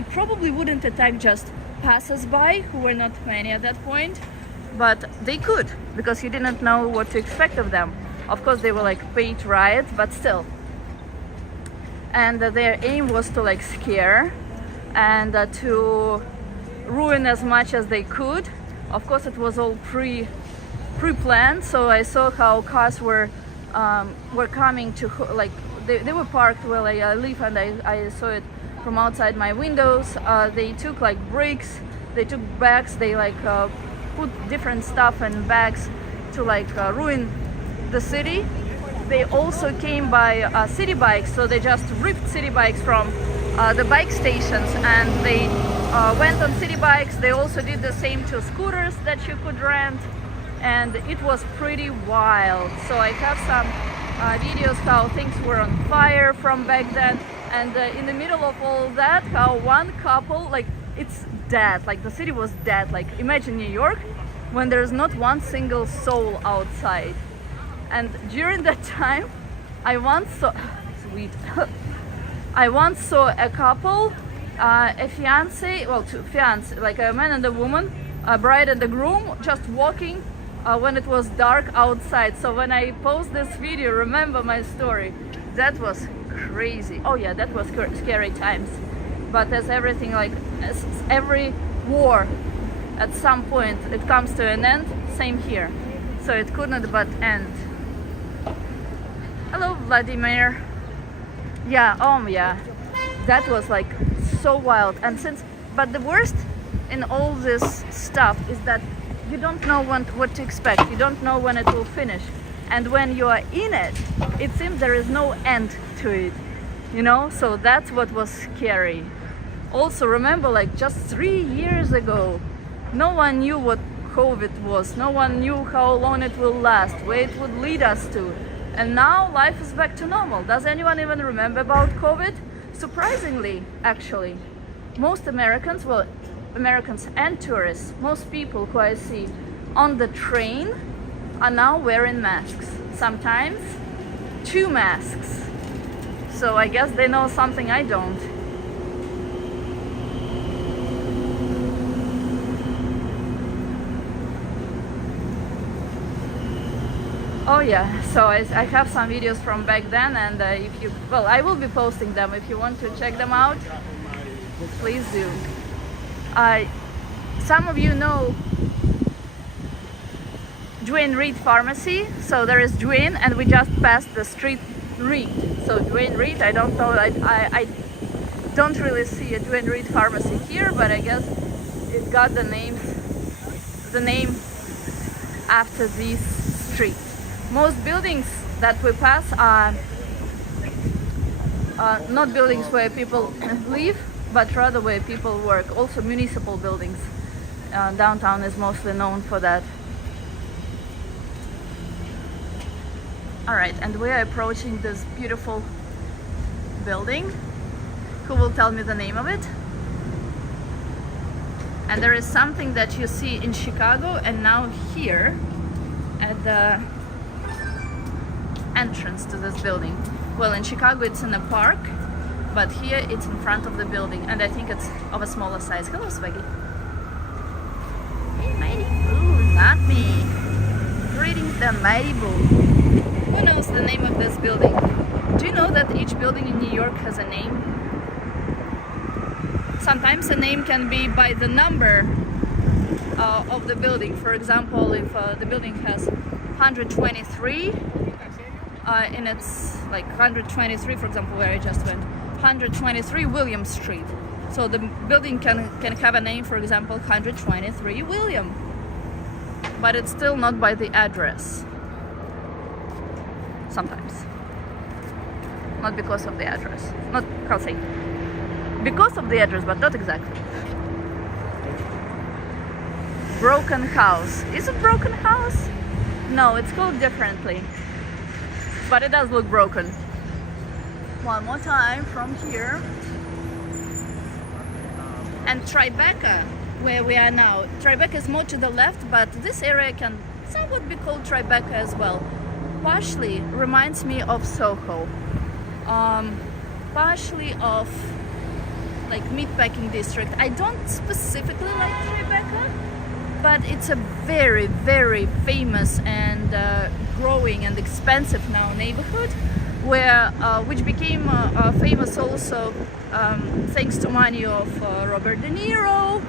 probably wouldn't attack just passers-by, who were not many at that point, but they could, because you didn't know what to expect of them. Of course, they were like paid riots, but still. And their aim was to like scare and to ruin as much as they could. Of course, it was all pre-planned, so I saw how cars were coming to, like, they were parked where I live, and I saw it from outside my windows. They took like bricks, they took bags, they like put different stuff in bags to like ruin the city. They also came by city bikes, so they just ripped city bikes from the bike stations, and they went on city bikes. They also did the same to scooters that you could rent, and it was pretty wild. So I have some videos how things were on fire from back then, and in the middle of all that, how one couple, like, it's dead, like the city was dead. Like, imagine New York when there's not one single soul outside. And during that time, I once saw sweet I once saw a couple, a fiance, well, two fiance, like a man and a woman, a bride and a groom, just walking when it was dark outside. So when I post this video, remember my story. That was crazy. Oh yeah, that was scary times. But as everything, like as every war, at some point it comes to an end. Same here. So it couldn't but end. Hello, Vladimir. Yeah, yeah, that was like so wild. And but the worst in all this stuff is that you don't know what to expect. You don't know when it will finish. And when you are in it, it seems there is no end to it, you know? So that's what was scary. Also, remember, like just 3 years ago, no one knew what COVID was. No one knew how long it will last, where it would lead us to. And now life is back to normal. Does anyone even remember about COVID? Surprisingly, actually, most Americans, well, Americans and tourists, most people who I see on the train are now wearing masks. Sometimes 2 masks. So I guess they know something I don't. Oh yeah, so I have some videos from back then, and if you, well, I will be posting them. If you want to check them out, please do. Some of you know Duane Reade Pharmacy. So there is Duane, and we just passed the street Reade. So Duane Reade, I don't know, I don't really see a Duane Reade Pharmacy here, but I guess it got the name after this street. Most buildings that we pass are not buildings where people live, but rather where people work. Also municipal buildings. Downtown is mostly known for that. Alright, and we are approaching this beautiful building. Who will tell me the name of it? And there is something that you see in Chicago and now here at the entrance to this building. Well, in Chicago it's in a park, but here it's in front of the building, and I think it's of a smaller size. Hello, Swaggy. Hey, Mighty Boo, not me. Greetings, the Mighty Boo. Who knows the name of this building? Do you know that each building in New York has a name? Sometimes a name can be by the number of the building. For example, if the building has 123, and it's like 123, for example, where I just went, 123 William Street. So the building can have a name, for example, 123 William, but it's still not by the address. Sometimes, not because of the address. Not, I'll say, because of the address, but not exactly. Broken House. Is it Broken House? No, it's called differently. But it does look broken. One more time from here. And TriBeCa, where we are now. TriBeCa is more to the left, but this area can somewhat be called TriBeCa as well. Partially reminds me of Soho. Partially of like meatpacking district. I don't specifically like TriBeCa, but it's a very, very famous and growing and expensive now neighborhood, where which became famous also thanks to money of Robert De Niro,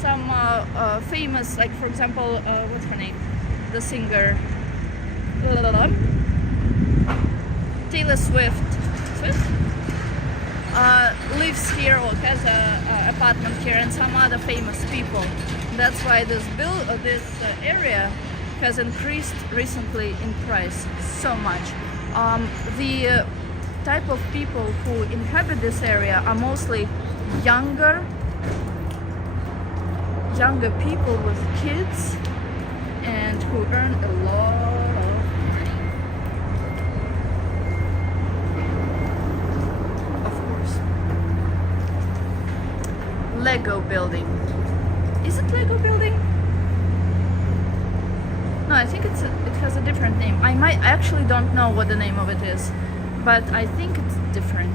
some famous, like for example, what's her name? The singer Taylor Swift. Lives here or has a apartment here, and some other famous people. That's why this area has increased recently in price so much. The type of people who inhabit this area are mostly younger people with kids and who earn a lot of money. Of course. Lego building. Is it Lego building? No, I think it has a different name. I actually don't know what the name of it is, but I think it's different.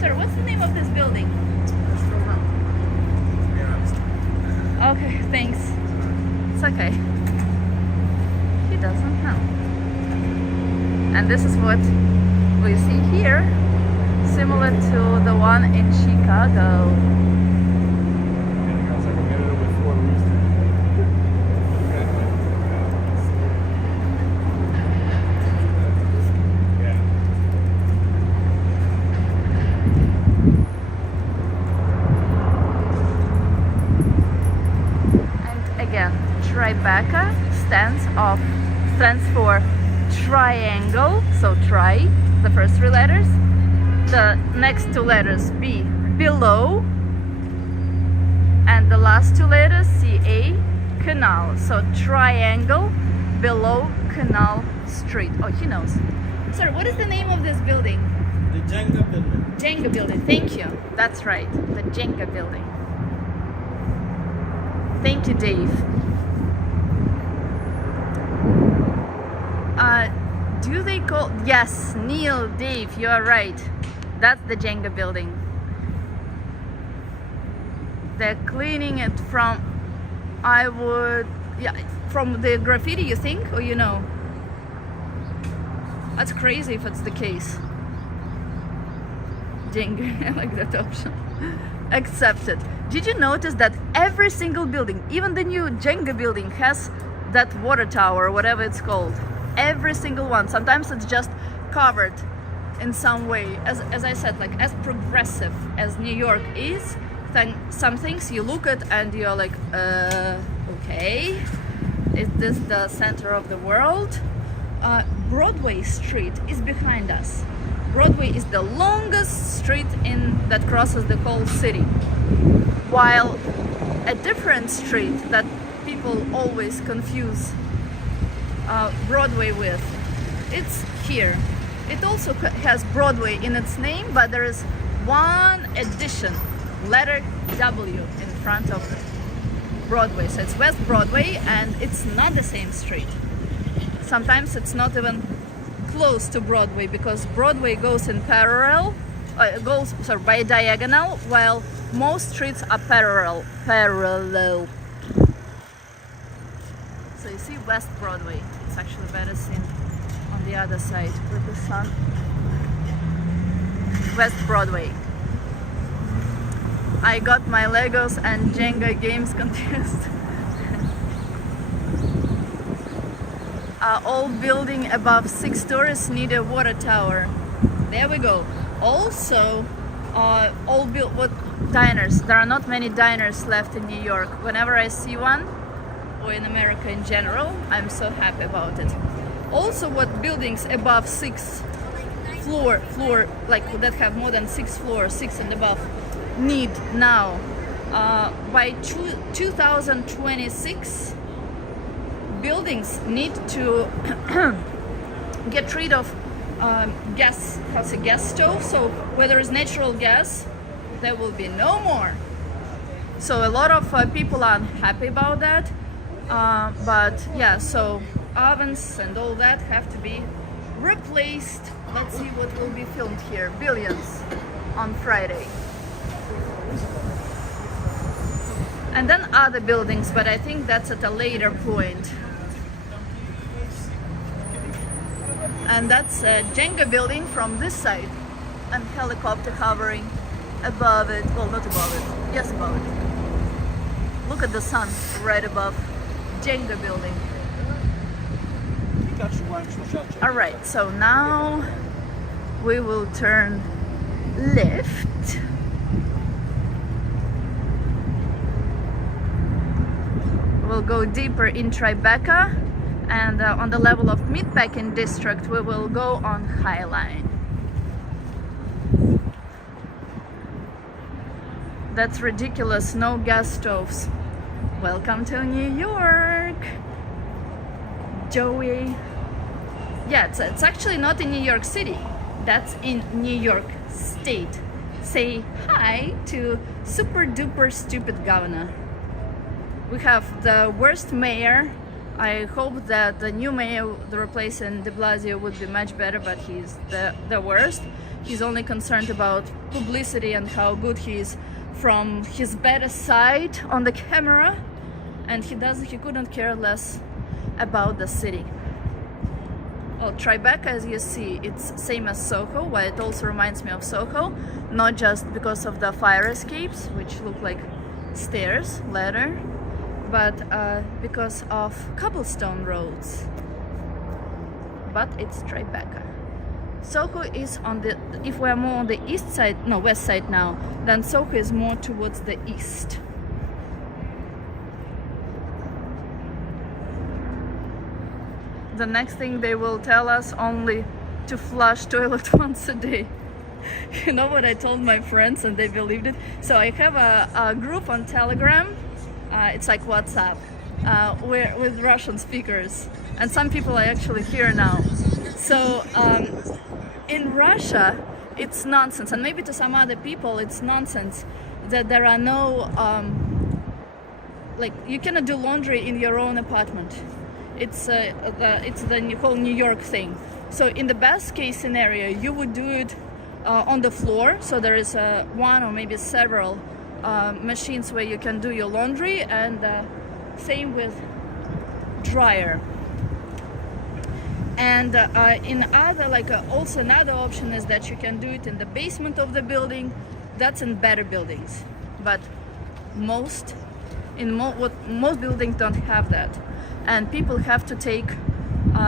Sir, what's the name of this building? Okay, thanks. It's okay. He doesn't know. And this is what we see here, similar to the one in Chicago. TriBeCa stands for triangle, so tri, the first three letters, the next two letters B, below, and the last two letters CA, canal. So triangle below Canal Street. Oh, he knows. Sir, what is the name of this building? The Jenga building. Jenga building, thank you. That's right, the Jenga building. Thank you, Dave. Do they call... Yes, Neil, Dave, you are right. That's the Jenga building. They're cleaning it from... from the graffiti, you think? Or you know? That's crazy if it's the case. Jenga, I like that option. Accepted. Did you notice that every single building, even the new Jenga building, has that water tower, or whatever it's called? Every single one. Sometimes it's just covered in some way. As I said, like as progressive as New York is, some things you look at and you're like, okay, is this the center of the world? Broadway Street is behind us. Broadway is the longest street that crosses the whole city, while a different street that people always confuse Broadway with, it's here. It also has Broadway in its name, but there is one addition, letter W in front of Broadway. So it's West Broadway, and it's not the same street. Sometimes it's not even close to Broadway, because Broadway goes in parallel, by diagonal, while most streets are parallel. So you see West Broadway. It's actually better seen on the other side with the sun. West Broadway. I got my Legos and Jenga games confused. All building above 6 stories need a water tower. There we go. Also, diners. There are not many diners left in New York. Whenever I see one, or in America in general, I'm so happy about it. Also, what buildings above 6 floor, like that have more than 6 floors, 6 and above, need now. By 2026, buildings need to get rid of gas stove. So where there is natural gas, there will be no more. So a lot of people are happy about that. But yeah, so ovens and all that have to be replaced. Let's see what will be filmed here. Billions on Friday. And then other buildings, but I think that's at a later point. And that's a Jenga building from this side, and helicopter hovering above it. Well, not above it. Yes, above it. Look at the sun right above Jenga building. Alright, so now we will turn left. We'll go deeper in TriBeCa, and on the level of Meatpacking District we will go on Highline. That's ridiculous, no gas stoves. Welcome to New York, Joey. Yeah, it's actually not in New York City, that's in New York State. Say hi to super duper stupid governor. We have the worst mayor. I hope that the new mayor, the replacing de Blasio, would be much better, but he's the worst. He's only concerned about publicity and how good he is from his better side on the camera, and he couldn't care less about the city. Well, TriBeCa, as you see, it's same as Soho, why it also reminds me of Soho, not just because of the fire escapes, which look like stairs, ladder, but because of cobblestone roads. But it's TriBeCa. Soho is on the, if we're more on the east side, no, west side now, then Soho is more towards the east. The next thing they will tell us only to flush toilet once a day. You know what I told my friends and they believed it? So I have a group on Telegram, it's like WhatsApp, with Russian speakers, and some people I actually hear now. So in Russia it's nonsense, and maybe to some other people it's nonsense, that there are no like, you cannot do laundry in your own apartment. It's the whole New York thing. So in the best case scenario you would do it on the floor, so there is one or maybe several machines where you can do your laundry, and same with dryer. And in other, like also another option is that you can do it in the basement of the building. That's in better buildings, but most buildings don't have that, and people have to take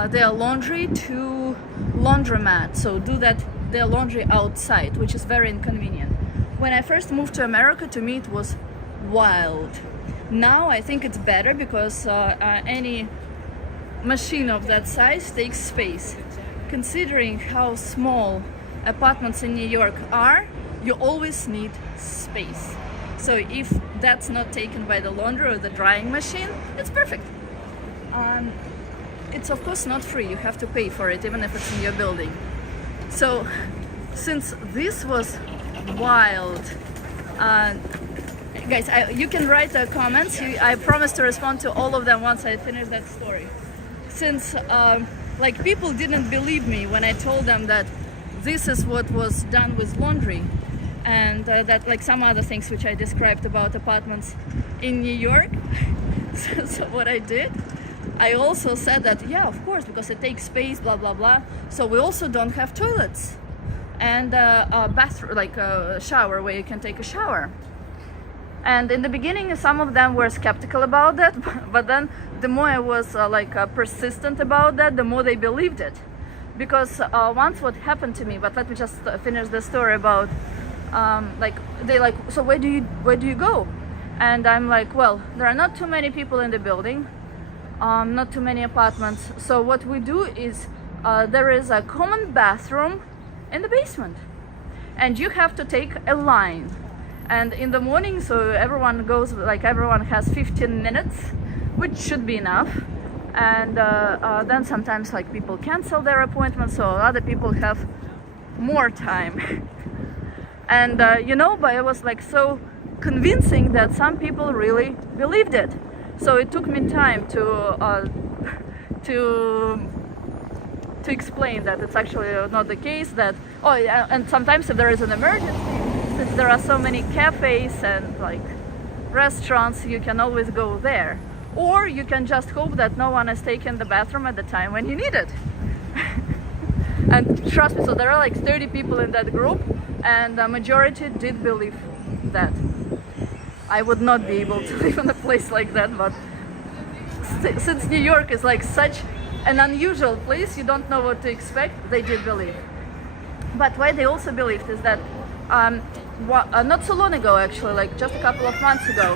their laundry to laundromat, so do their laundry outside, which is very inconvenient. When I first moved to America, to me it was wild. Now I think it's better because any machine of that size takes space. Considering how small apartments in New York are, you always need space. So if that's not taken by the laundry or the drying machine, it's perfect. It's of course not free, you have to pay for it even if it's in your building. So since this was wild, guys, you can write the comments. I promise to respond to all of them once I finish that story. Since like, people didn't believe me when I told them that this is what was done with laundry, and that, like, some other things which I described about apartments in New York. So what I did, I also said that, yeah, of course, because it takes space, blah blah blah. So we also don't have toilets and a bathroom, like a shower where you can take a shower. And in the beginning some of them were skeptical about that, but then the more I was persistent about that, the more they believed it. Because once what happened to me, but let me just finish the story about so where do you go? And I'm like, well, there are not too many people in the building, not too many apartments, so what we do is there is a common bathroom in the basement, and you have to take a line. And in the morning, so everyone goes, like, everyone has 15 minutes, which should be enough. And then sometimes, like, people cancel their appointments, so other people have more time. And but it was like so convincing that some people really believed it. So it took me time to explain that it's actually not the case. That and sometimes if there is an emergency, since there are so many cafes and like restaurants, you can always go there, or you can just hope that no one has taken the bathroom at the time when you need it. And trust me, so there are like 30 people in that group, and the majority did believe that. I would not be able to live in a place like that, but since New York is like such an unusual place, you don't know what to expect, they did believe. But why they also believed is that not so long ago, actually, like just a couple of months ago,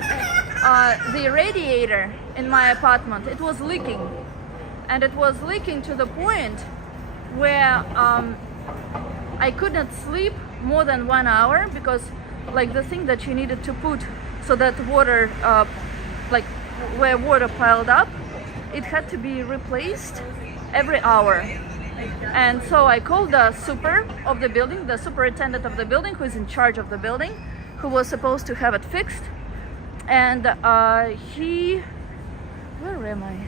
the radiator in my apartment, it was leaking. And it was leaking to the point where I could not sleep more than 1 hour, because like the thing that you needed to put so that water, like where water piled up, it had to be replaced every hour. And so I called the super of the building, the superintendent of the building, who is in charge of the building, who was supposed to have it fixed. And he, where am I?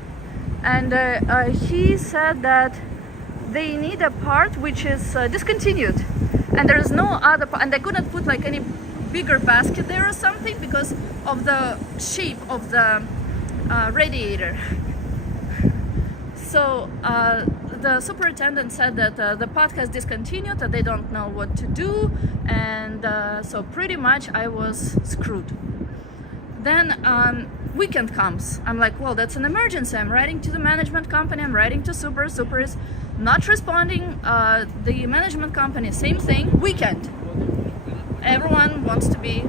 And he said that they need a part which is discontinued, and there is no other part, and they couldn't put like any bigger basket there or something because of the shape of the radiator. So the superintendent said that the part has discontinued, that they don't know what to do, and so pretty much I was screwed. Then weekend comes. I'm like, well, that's an emergency. I'm writing to the management company, I'm writing to super. Super is not responding. The management company, same thing. Weekend. Everyone wants to be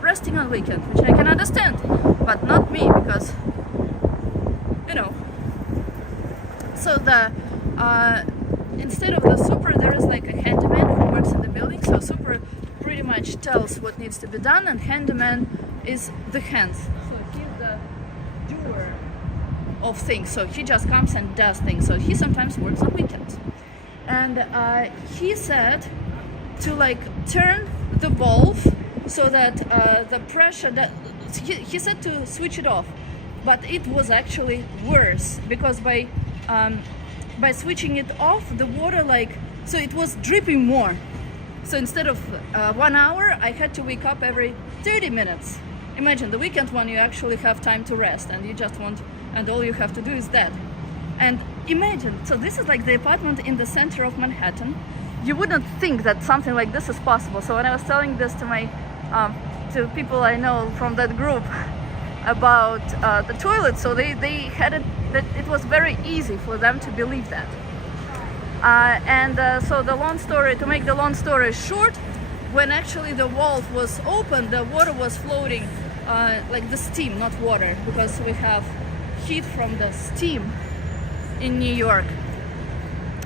resting on weekend, which I can understand, but not me, because, you know. So the instead of the super, there is like a handyman who works in the building. So super pretty much tells what needs to be done, and handyman is the hands. So he's the doer of things. So he just comes and does things. So he sometimes works on weekends. And he said to like turn the valve so that the pressure that he said to switch it off, but it was actually worse, because by switching it off, the water so it was dripping more. So instead of 1 hour, I had to wake up every 30 minutes. Imagine the weekend one, you actually have time to rest, and you just want, and all you have to do is that. And imagine, so this is like the apartment in the center of Manhattan. You wouldn't think that something like this is possible. So when I was telling this to my to people I know from that group about the toilet, so they had it that it was very easy for them to believe that. So to make the long story short, when actually the valve was open, the water was floating, like the steam, not water, because we have heat from the steam in New York.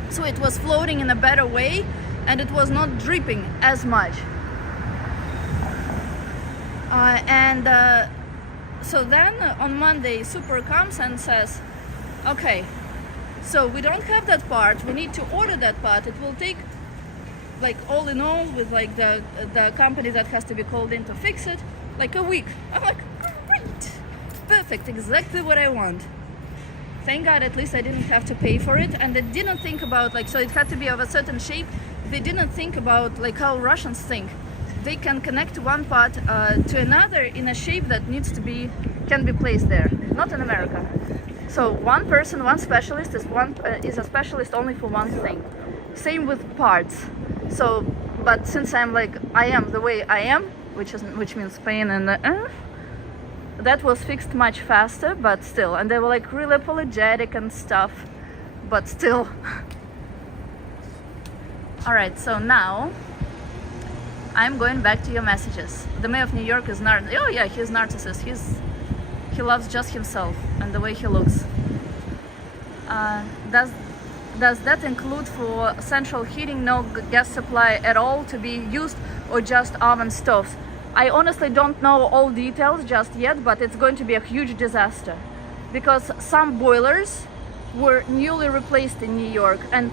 So it was floating in a better way, and it was not dripping as much. So then on Monday, super comes and says, okay, so we don't have that part, we need to order that part. It will take, like, all in all, with like the company that has to be called in to fix it, like a week. I'm like, great, perfect, exactly what I want. Thank God, at least I didn't have to pay for it. And they didn't think about, like, so it had to be of a certain shape. They didn't think about like how Russians think. They can connect one part to another in a shape that can be placed there, not in America. So one person, one specialist is a specialist only for one thing. Same with parts. So, but since I am the way I am, which means pain and that was fixed much faster, but still. And they were like really apologetic and stuff, but still. All right, so now I'm going back to your messages. The mayor of New York is oh yeah, he's narcissist. He loves just himself and the way he looks. Does that include for central heating, no gas supply at all to be used, or just oven stoves? I honestly don't know all details just yet, but it's going to be a huge disaster, because some boilers were newly replaced in New York, and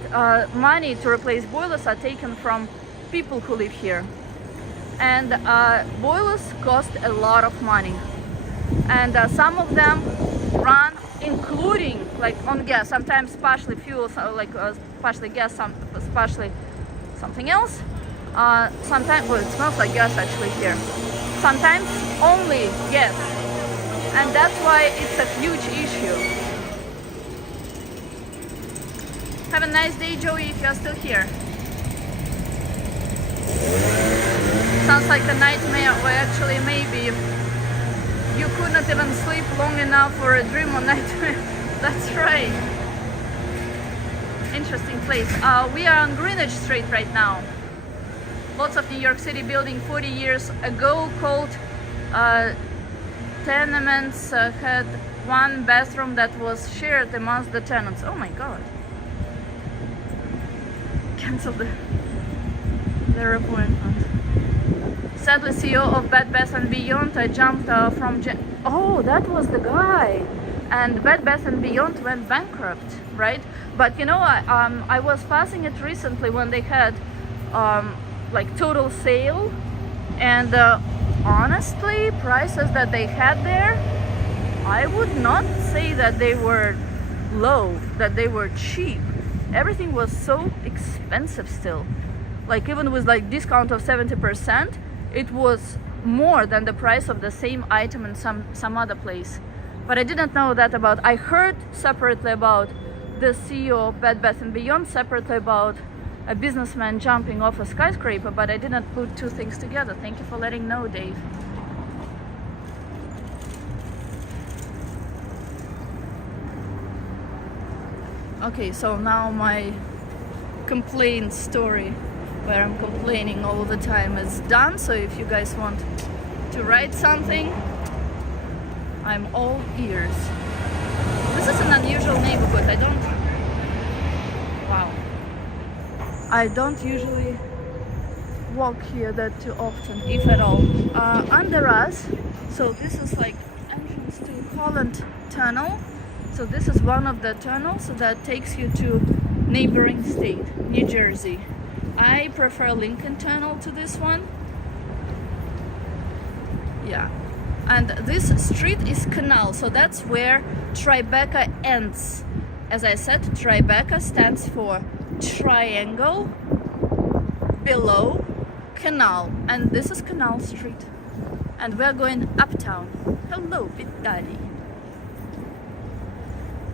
money to replace boilers are taken from people who live here. And boilers cost a lot of money, and some of them run including like on gas, sometimes partially fuel, so like partially gas, partially something else. Sometimes, well, it smells like gas actually here. Sometimes only gas, and that's why it's a huge issue. Have a nice day, Joey, if you're still here. Sounds like a nightmare, or actually maybe you could not even sleep long enough for a dream or nightmare. That's right. Interesting place. We are on Greenwich Street right now. Lots of New York City building 40 years ago called tenements had one bathroom that was shared amongst the tenants. Oh my god. Cancel their appointment. Sadly, CEO of Bed Bath & Beyond jumped from... Oh, that was the guy. And Bed Bath & Beyond went bankrupt, right? But you know, I was passing it recently when they had like total sale, and honestly, prices that they had there, I would not say that they were low, that they were cheap. Everything was so expensive still. Like even with like discount of 70%, it was more than the price of the same item in some other place. But I didn't know that about. I heard separately about the CEO of Bed Bath & Beyond, separately about a businessman jumping off a skyscraper, but I didn't put two things together. Thank you for letting know, Dave. Okay, so now my complaint story, where I'm complaining all the time, is done. So if you guys want to write something, I'm all ears. This is an unusual neighborhood. I don't usually walk here that too often, if at all. Under us, so this is like entrance to Holland Tunnel. So this is one of the tunnels that takes you to neighboring state, New Jersey. I prefer Lincoln Tunnel to this one. Yeah. And this street is Canal, so that's where TriBeCa ends. As I said, TriBeCa stands for triangle, below, canal, and this is Canal Street. And we're going uptown. Hello, Vitali.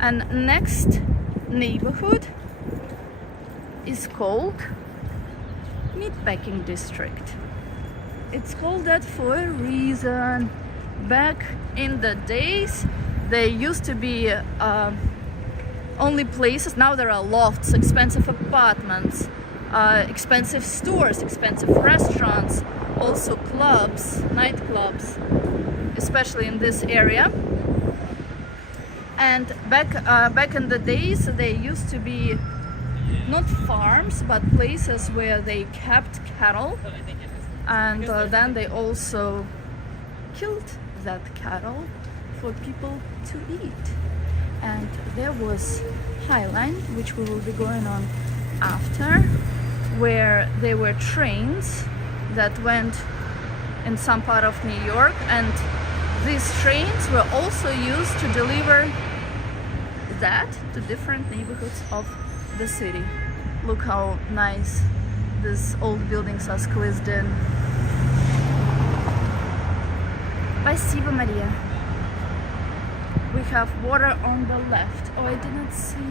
And next neighborhood is called Meatpacking District. It's called that for a reason. Back in the days, there used to be only places. Now there are lofts, expensive apartments, expensive stores, expensive restaurants, also clubs, nightclubs, especially in this area. And back in the days, there used to be not farms, but places where they kept cattle, and then they also killed that cattle for people to eat. And there was Highline, which we will be going on after, where there were trains that went in some part of New York, and these trains were also used to deliver that to different neighborhoods of the city. Look how nice these old buildings are squeezed in. Спасибо, Maria. We have water on the left. Oh, I didn't see.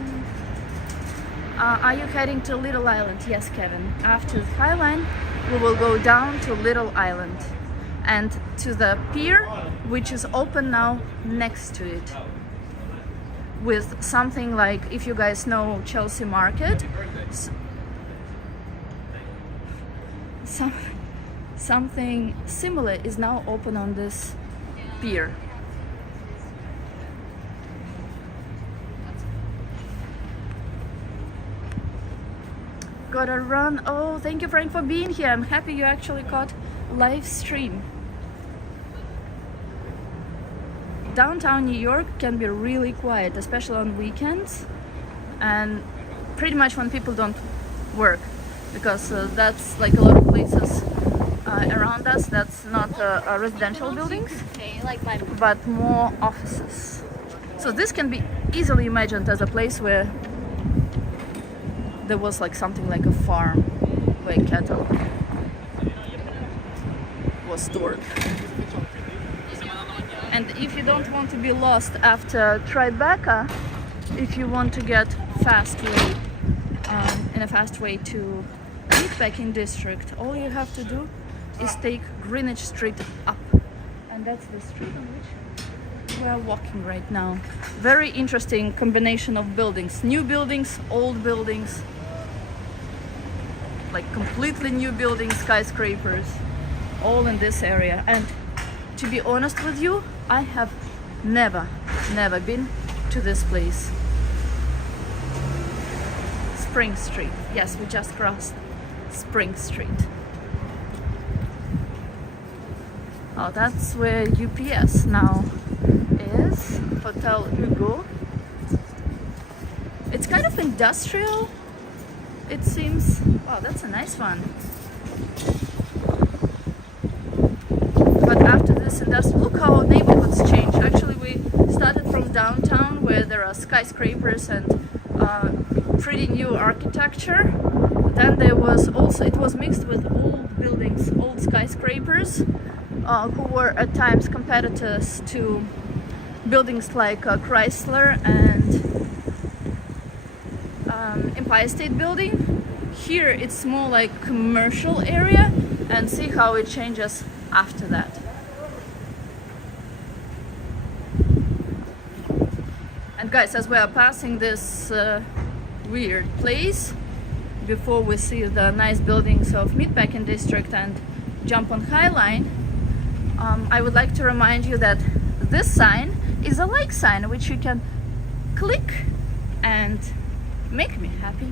Are you heading to Little Island? Yes, Kevin. After Highline, we will go down to Little Island and to the pier, which is open now next to it, with something like, if you guys know Chelsea Market, something similar is now open on this pier. Gotta run. Oh, thank you, Frank, for being here. I'm happy you actually caught live stream. Downtown New York can be really quiet, especially on weekends and pretty much when people don't work, because that's like a lot of places around us that's not residential buildings, but more offices. So this can be easily imagined as a place where there was like something like a farm where cattle was stored. And if you don't want to be lost after TriBeCa, if you want to get fast way in a fast way to Meatpacking District, all you have to do is take Greenwich Street up. And that's the street on which we are walking right now. Very interesting combination of buildings. New buildings, old buildings. Like completely new buildings, skyscrapers. All in this area. And to be honest with you, I have never been to this place. Spring Street. Yes, we just crossed Spring Street. Oh, that's where UPS now is. Hotel Hugo. It's kind of industrial, it seems. Wow, that's a nice one. But after this industrial, look how neighborhoods change. Actually, we started from downtown where there are skyscrapers and pretty new architecture. Then there was also, it was mixed with old buildings, old skyscrapers, who were at times competitors to buildings like Chrysler and Empire State Building. Here it's more like commercial area, and see how it changes after that. And guys, as we are passing this weird place, before we see the nice buildings of Meatpacking District and jump on Highline, I would like to remind you that this sign is a like sign which you can click and make me happy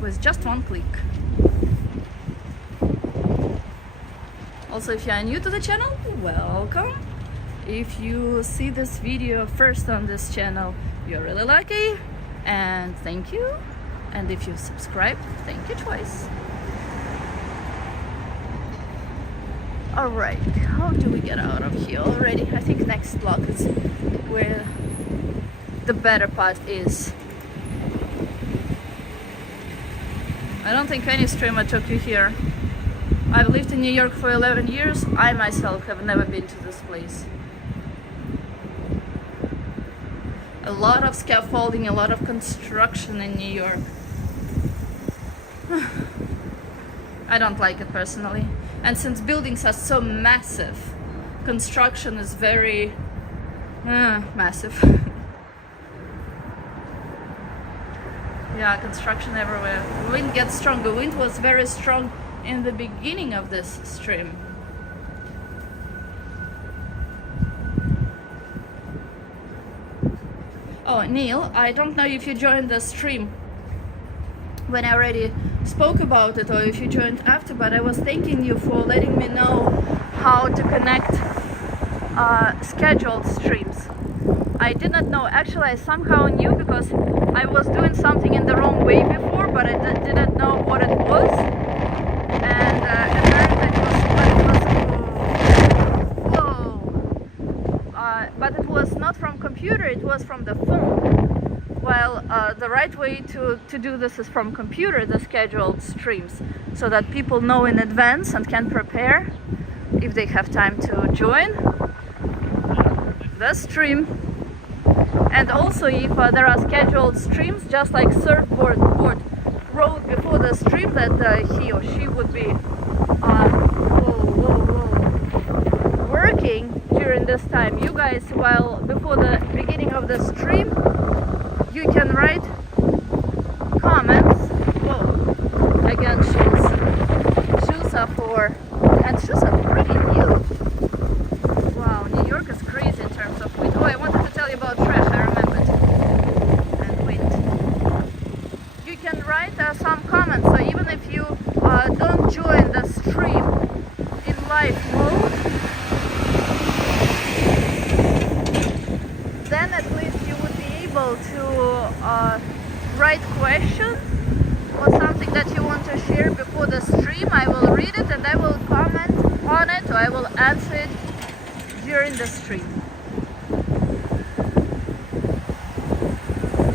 with just one click. Also, if you are new to the channel, welcome. If you see this video first on this channel, you're really lucky, and thank you. And if you subscribe, thank you twice. Alright, how do we get out of here already? I think next block is where the better part is. I don't think any streamer took you here. I've lived in New York for 11 years. I myself have never been to this place. A lot of scaffolding, a lot of construction in New York. I don't like it personally. And since buildings are so massive, construction is very massive. Yeah, construction everywhere. Wind gets stronger. Wind was very strong in the beginning of this stream. Oh, Neil, I don't know if you joined the stream when I already spoke about it, or if you joined after, but I was thanking you for letting me know how to connect scheduled streams. I did not know. Actually, I somehow knew because I was doing something in the wrong way before, but I didn't know what it was. And but it was not from computer, it was from the phone. While the right way to do this is from computer, the scheduled streams, so that people know in advance and can prepare if they have time to join the stream. And also if there are scheduled streams, just like Surfboard wrote before the stream that he or she would be working during this time, you guys, while before the beginning of the stream, you can write comments. Whoa, again, shoes are for, and shoes are pretty new. Wow, New York is crazy in terms of wind. Oh, I wanted to tell you about trash, I remembered. And wind. You can write some comments, so even if you don't join the stream in live mode, then at least you would be able to write questions or something that you want to share before the stream. I will read it and I will comment on it, or I will answer it during the stream.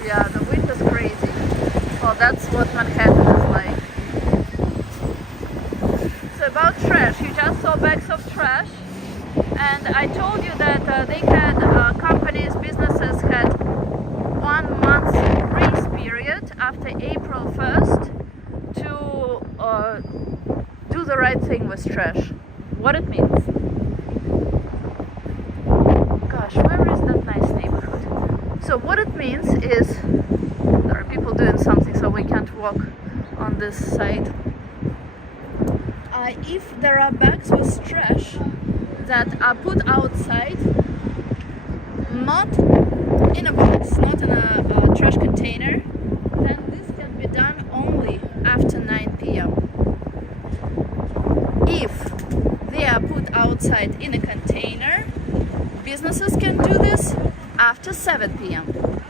Yeah, the wind is crazy. Well, that's what Manhattan is like. So about trash, you just saw bags of trash, and I told you that they had companies, businesses had 1 month grace period after April 1st to do the right thing with trash. What it means. Gosh, where is that nice neighborhood? So what it means is there are people doing something, so we can't walk on this side. If there are bags with trash that are put outside, not in a box, not in a trash container, then this can be done only after 9 p.m. If they are put outside in a container, businesses can do this after 7 p.m.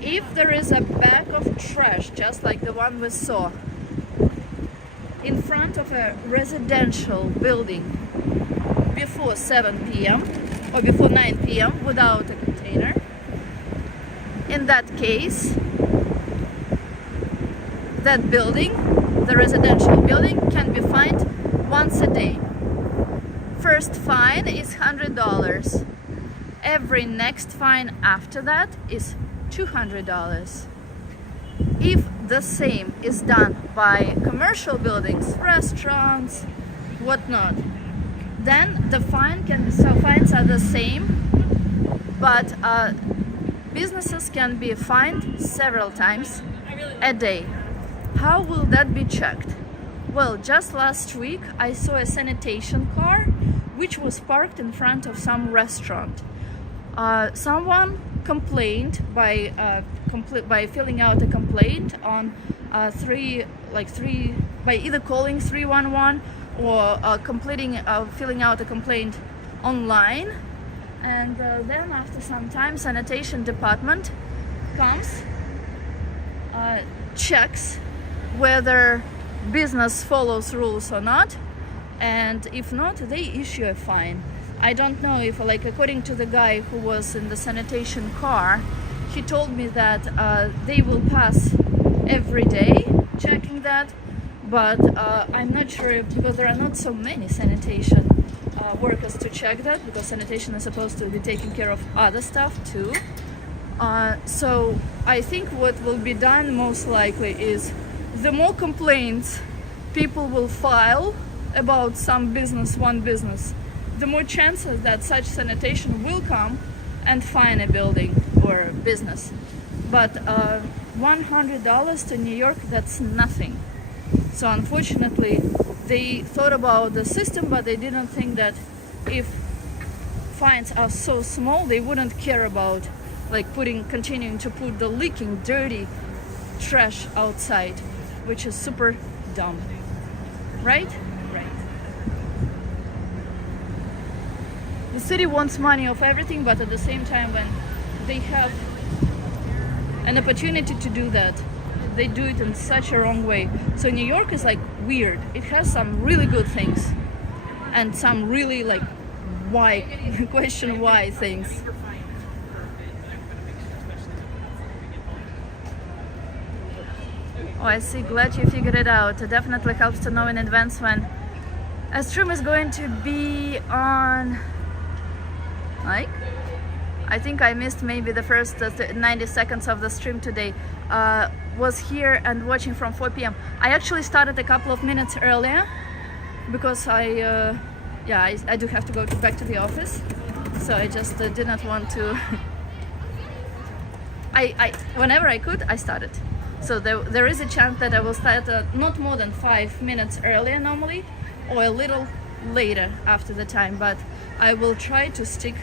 If there is a bag of trash, just like the one we saw, in front of a residential building before 7 p.m. or before 9 p.m. without a container, in that case, that building, the residential building, can be fined once a day. First fine is $100. Every next fine after that is $200. If the same is done by commercial buildings, restaurants, whatnot, then the fine can be, so fines are the same, but businesses can be fined several times a day. How will that be checked? Well, just last week I saw a sanitation car which was parked in front of some restaurant. Someone complained by filling out a complaint on by either calling 311 or filling out a complaint online, and then after some time sanitation department comes, checks whether business follows rules or not, and if not, they issue a fine. I don't know if, according to the guy who was in the sanitation car, he told me that they will pass every day checking that, but I'm not sure because there are not so many sanitation workers to check that, because sanitation is supposed to be taking care of other stuff too. So I think what will be done most likely is the more complaints people will file about one business, the more chances that such sanitation will come and fine a building or business. But $100 to New York, that's nothing. So unfortunately, they thought about the system, but they didn't think that if fines are so small, they wouldn't care about continuing to put the leaking, dirty trash outside, which is super dumb, right? Right. The city wants money of everything, but at the same time, when they have an opportunity to do that, they do it in such a wrong way. So New York is weird. It has some really good things and some really why question why things. Oh, I see. Glad you figured it out. It definitely helps to know in advance when a stream is going to be on. I think I missed maybe the first 90 seconds of the stream today. Was here and watching from 4 p.m. I actually started a couple of minutes earlier because I do have to go back to the office, so I just did not want to. Whenever I could, I started. So there is a chance that I will start not more than 5 minutes earlier normally, or a little later after the time, but I will try to stick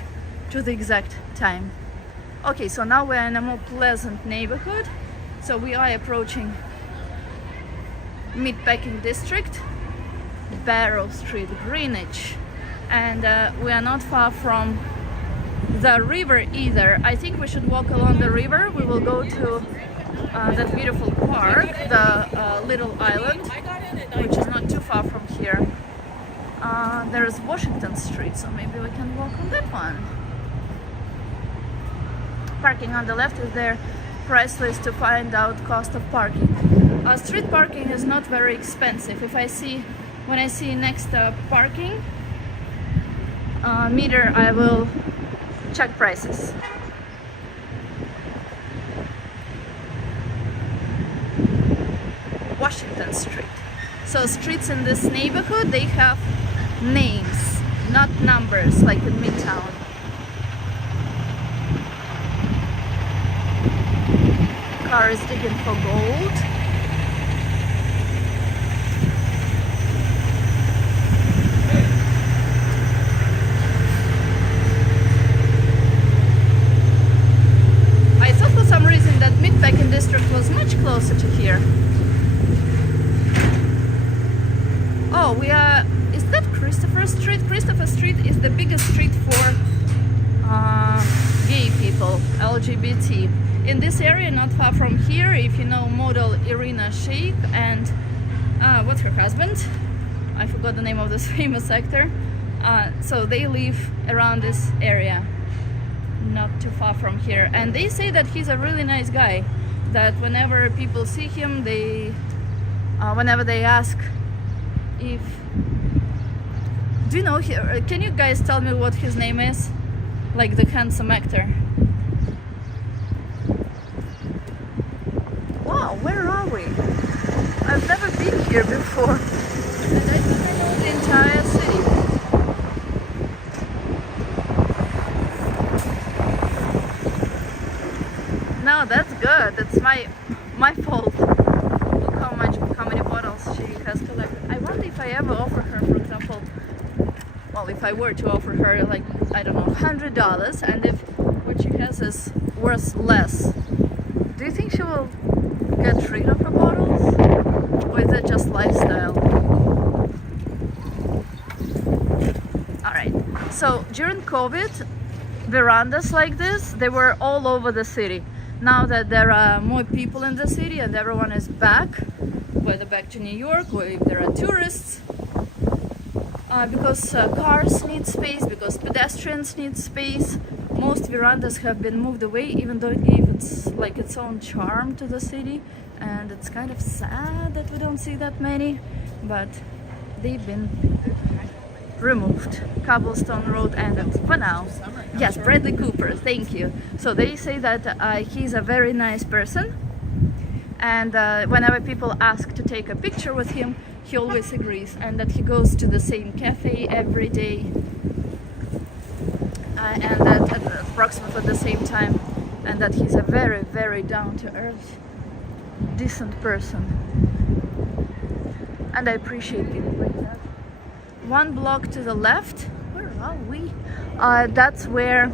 to the exact time. Okay, so now we're in a more pleasant neighborhood. So we are approaching Meatpacking District, Barrow Street, Greenwich, and we are not far from the river either. I think we should walk along the river. We will go to that beautiful park, the Little Island, which is not too far from here. There is Washington Street, so maybe we can walk on that one. Parking on the left is their price list to find out cost of parking. Street parking is not very expensive. When I see next parking meter, I will check prices. Washington Street. So streets in this neighborhood, they have names, not numbers like in Midtown. Car is digging for gold. I thought for some reason that Mid-Pecking district was much closer to here. Oh, we are... Is that Christopher Street? Christopher Street is the biggest street for gay people, LGBT. In this area, not far from here, if you know model Irina Shayk and what's her husband? I forgot the name of this famous actor. So they live around this area, not too far from here. And they say that he's a really nice guy, that whenever people see him, they, whenever they ask if... Do you know, can you guys tell me what his name is? Like the handsome actor. Wow, where are we? I've never been here before. And I think I know the entire city. No, that's good. That's my fault. Look how many bottles she has collected. I wonder if I ever offer her, for example, well, if I were to offer her like, I don't know, $100, and if what she has is worth less, do you think she will get rid of her bottles? Or is it just lifestyle? Alright, so during COVID, verandas like this, they were all over the city. Now that there are more people in the city and everyone is back, whether back to New York or if there are tourists, because cars need space, because pedestrians need space, most verandas have been moved away, even though it gave its own charm to the city. And it's kind of sad that we don't see that many, but they've been removed. Cobblestone Road ended for now. Yes, Bradley Cooper, thank you. So they say that he's a very nice person, and whenever people ask to take a picture with him, he always agrees, and that he goes to the same cafe every day, and that at approximately the same time, and that he's a very, very down-to-earth, decent person, and I appreciate people like that. One block to the left, where are we? That's where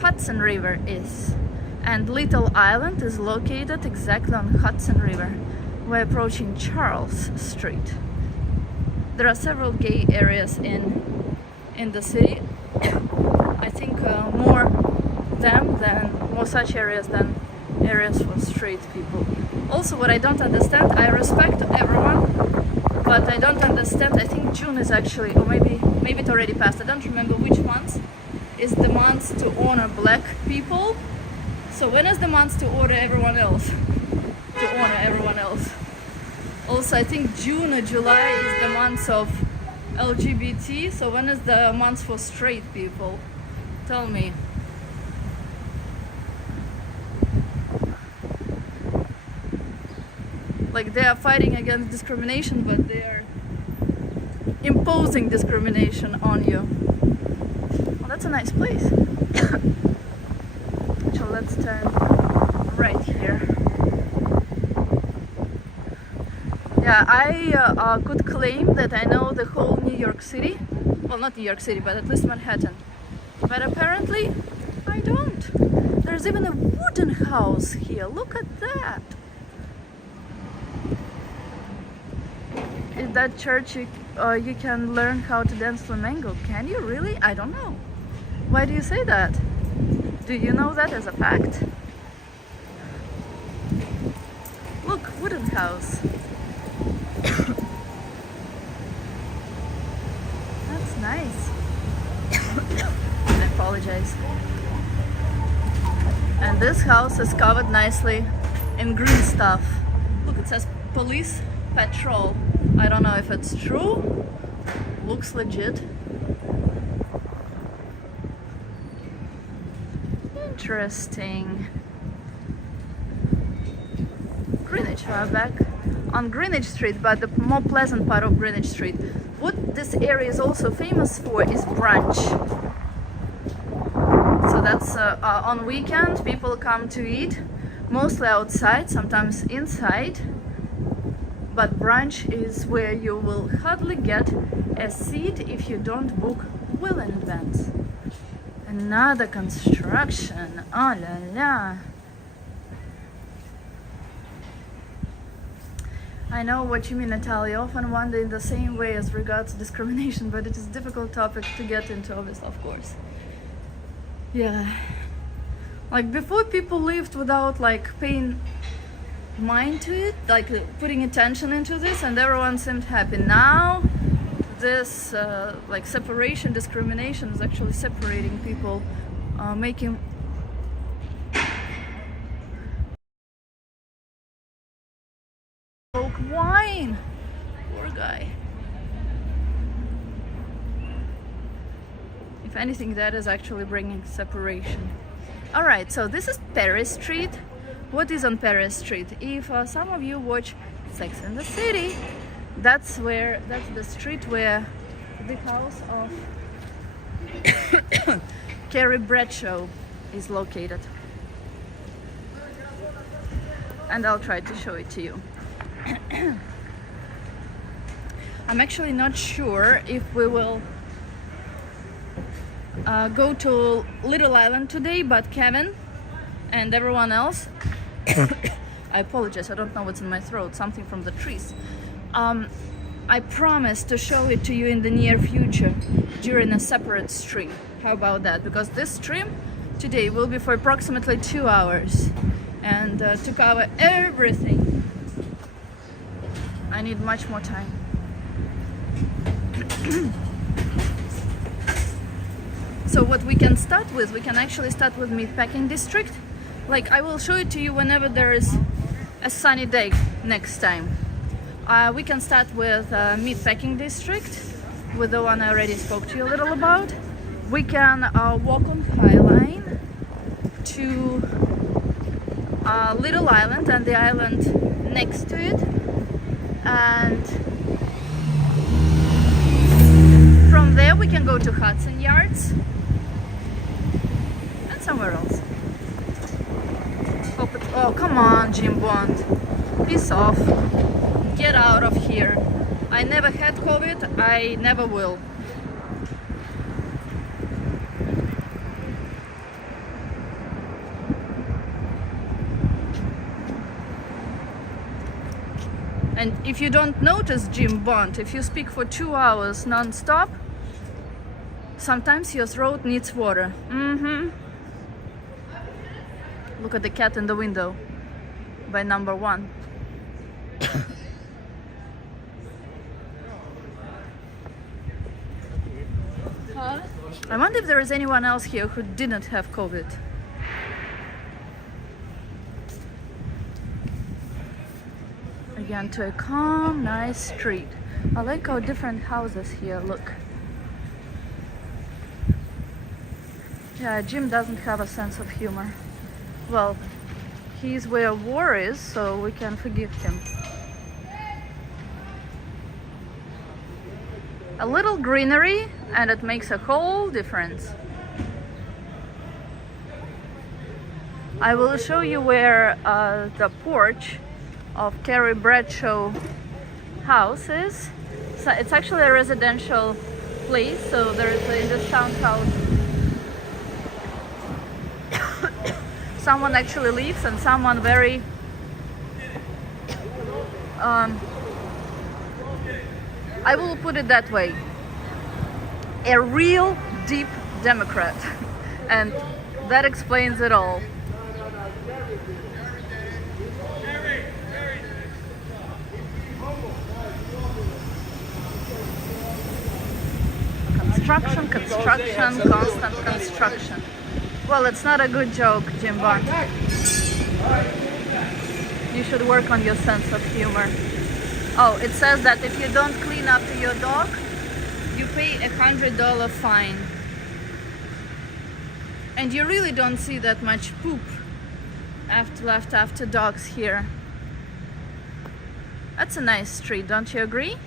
Hudson River is, and Little Island is located exactly on Hudson River. We're approaching Charles Street. There are several gay areas in the city. I think more such areas than areas for straight people. Also, what I don't understand, I respect everyone, but I don't understand. I think June is actually, or maybe it already passed. I don't remember which month is the month to honor black people. So when is the month to honor everyone else? Also, I think June or July is the month of LGBT. So when is the month for straight people? Tell me. Like, they are fighting against discrimination, but they are imposing discrimination on you. Well, that's a nice place. So let's turn right here. Yeah, I could claim that I know the whole New York City. Well, not New York City, but at least Manhattan. But apparently, I don't. There's even a wooden house here. Look at that. Is that church you can learn how to dance flamenco? Can you really? I don't know. Why do you say that? Do you know that as a fact? Look, wooden house. That's nice. I apologize. And this house is covered nicely in green stuff. Look, it says police patrol. I don't know if it's true. Looks legit. Interesting. Greenwich. We are back on Greenwich Street, but the more pleasant part of Greenwich Street. What this area is also famous for is brunch. So that's on weekend people come to eat, mostly outside, sometimes inside. But brunch is where you will hardly get a seat if you don't book well in advance. Another construction, oh la la. I know what you mean, Natalia. I often wonder in the same way as regards discrimination, but it is a difficult topic to get into, obviously, of course. Yeah. Like before, people lived without like paying mind to it, like putting attention into this, and everyone seemed happy. Now, this like separation, discrimination is actually separating people, making wine. Poor guy. If anything, that is actually bringing separation. All right, so this is Paris Street. What is on Paris Street? If some of you watch Sex and the City, that's the street where the house of Carrie Bradshaw is located. And I'll try to show it to you. I'm actually not sure if we will go to Little Island today, but Kevin and everyone else I apologize, I don't know what's in my throat, something from the trees. I promise to show it to you in the near future during a separate stream. How about that? Because this stream today will be for approximately 2 hours, and to cover everything I need much more time. So what we can start with, we can actually start with Meatpacking District. Like, I will show it to you whenever there is a sunny day next time. We can start with Meatpacking District, with the one I already spoke to you a little about. We can walk on Highline to Little Island and the island next to it, and from there we can go to Hudson Yards and somewhere else. Oh, come on, Jim Bond. Piss off. Get out of here. I never had COVID. I never will. And if you don't notice, Jim Bond, if you speak for 2 hours non-stop, sometimes your throat needs water. Look at the cat in the window by number 1. I wonder if there is anyone else here who didn't have COVID. Again, to a calm, nice street. I like how different houses here look. Yeah, Jim doesn't have a sense of humor. Well, he's where war is, so we can forgive him. A little greenery, and it makes a whole difference. I will show you where the porch of Carrie Bradshaw house is. So it's actually a residential place, so there is in this townhouse someone actually lives, and someone very I will put it that way, a real deep Democrat. And that explains it all. Construction, constant construction. Well, it's not a good joke, Jim Bond. You should work on your sense of humor. Oh, it says that if you don't clean up your dog, you pay $100 fine. And you really don't see that much poop left after dogs here. That's a nice street, don't you agree?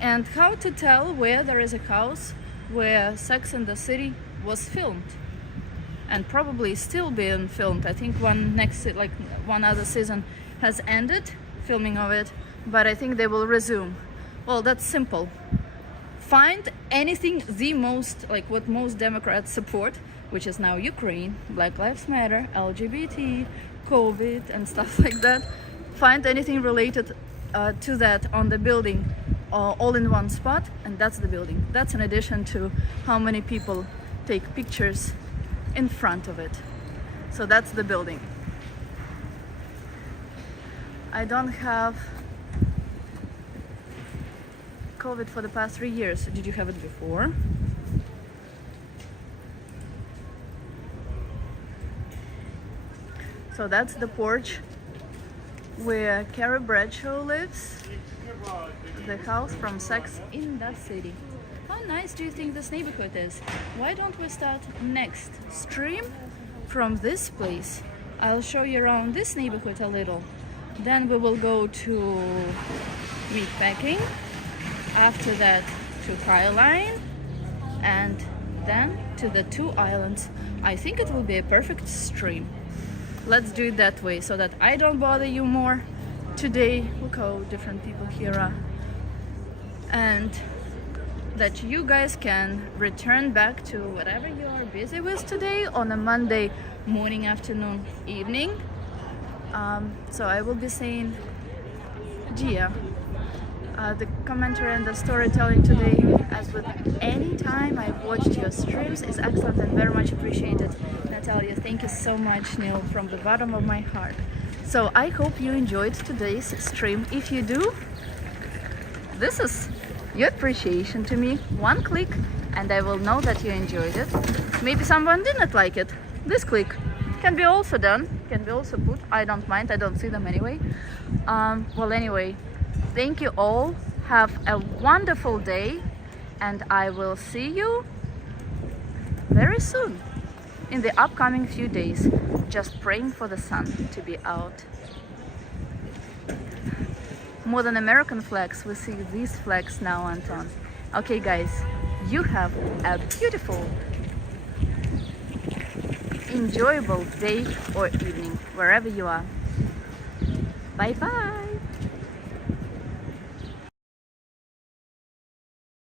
And how to tell where there is a house where Sex and the City was filmed, and probably still being filmed. I think one other season has ended filming of it, but I think they will resume. Well, that's simple. Find anything what most Democrats support, which is now Ukraine, Black Lives Matter, LGBT, COVID, and stuff like that. Find anything related to that on the building, all in one spot, and that's the building. That's in addition to how many people take pictures in front of it. So that's the building. I don't have COVID for the past 3 years. Did you have it before? So that's the porch where Carrie Bradshaw lives, the house from Sex in the City. How nice do you think this neighborhood is? Why don't we start next stream from this place? I'll show you around this neighborhood a little. Then we will go to Meatpacking, after that to Highline, and then to the 2 islands. I think it will be a perfect stream. Let's do it that way so that I don't bother you more today. Look how different people here are. And that you guys can return back to whatever you are busy with today on a Monday morning, afternoon, evening. So I will be saying Gia. The commentary and the storytelling today, as with any time I've watched your streams, is excellent and very much appreciated. Natalia, thank you so much, Neil, from the bottom of my heart. So I hope you enjoyed today's stream. If you do, this is your appreciation to me. One click and I will know that you enjoyed it. Maybe someone didn't like it. This click can be also done, can be also put. I don't mind, I don't see them anyway. Well, anyway, thank you all. Have a wonderful day, and I will see you very soon in the upcoming few days. Just praying for the sun to be out. More than American flags, we see these flags now, Anton. Okay, guys, you have a beautiful, enjoyable day or evening, wherever you are. Bye bye.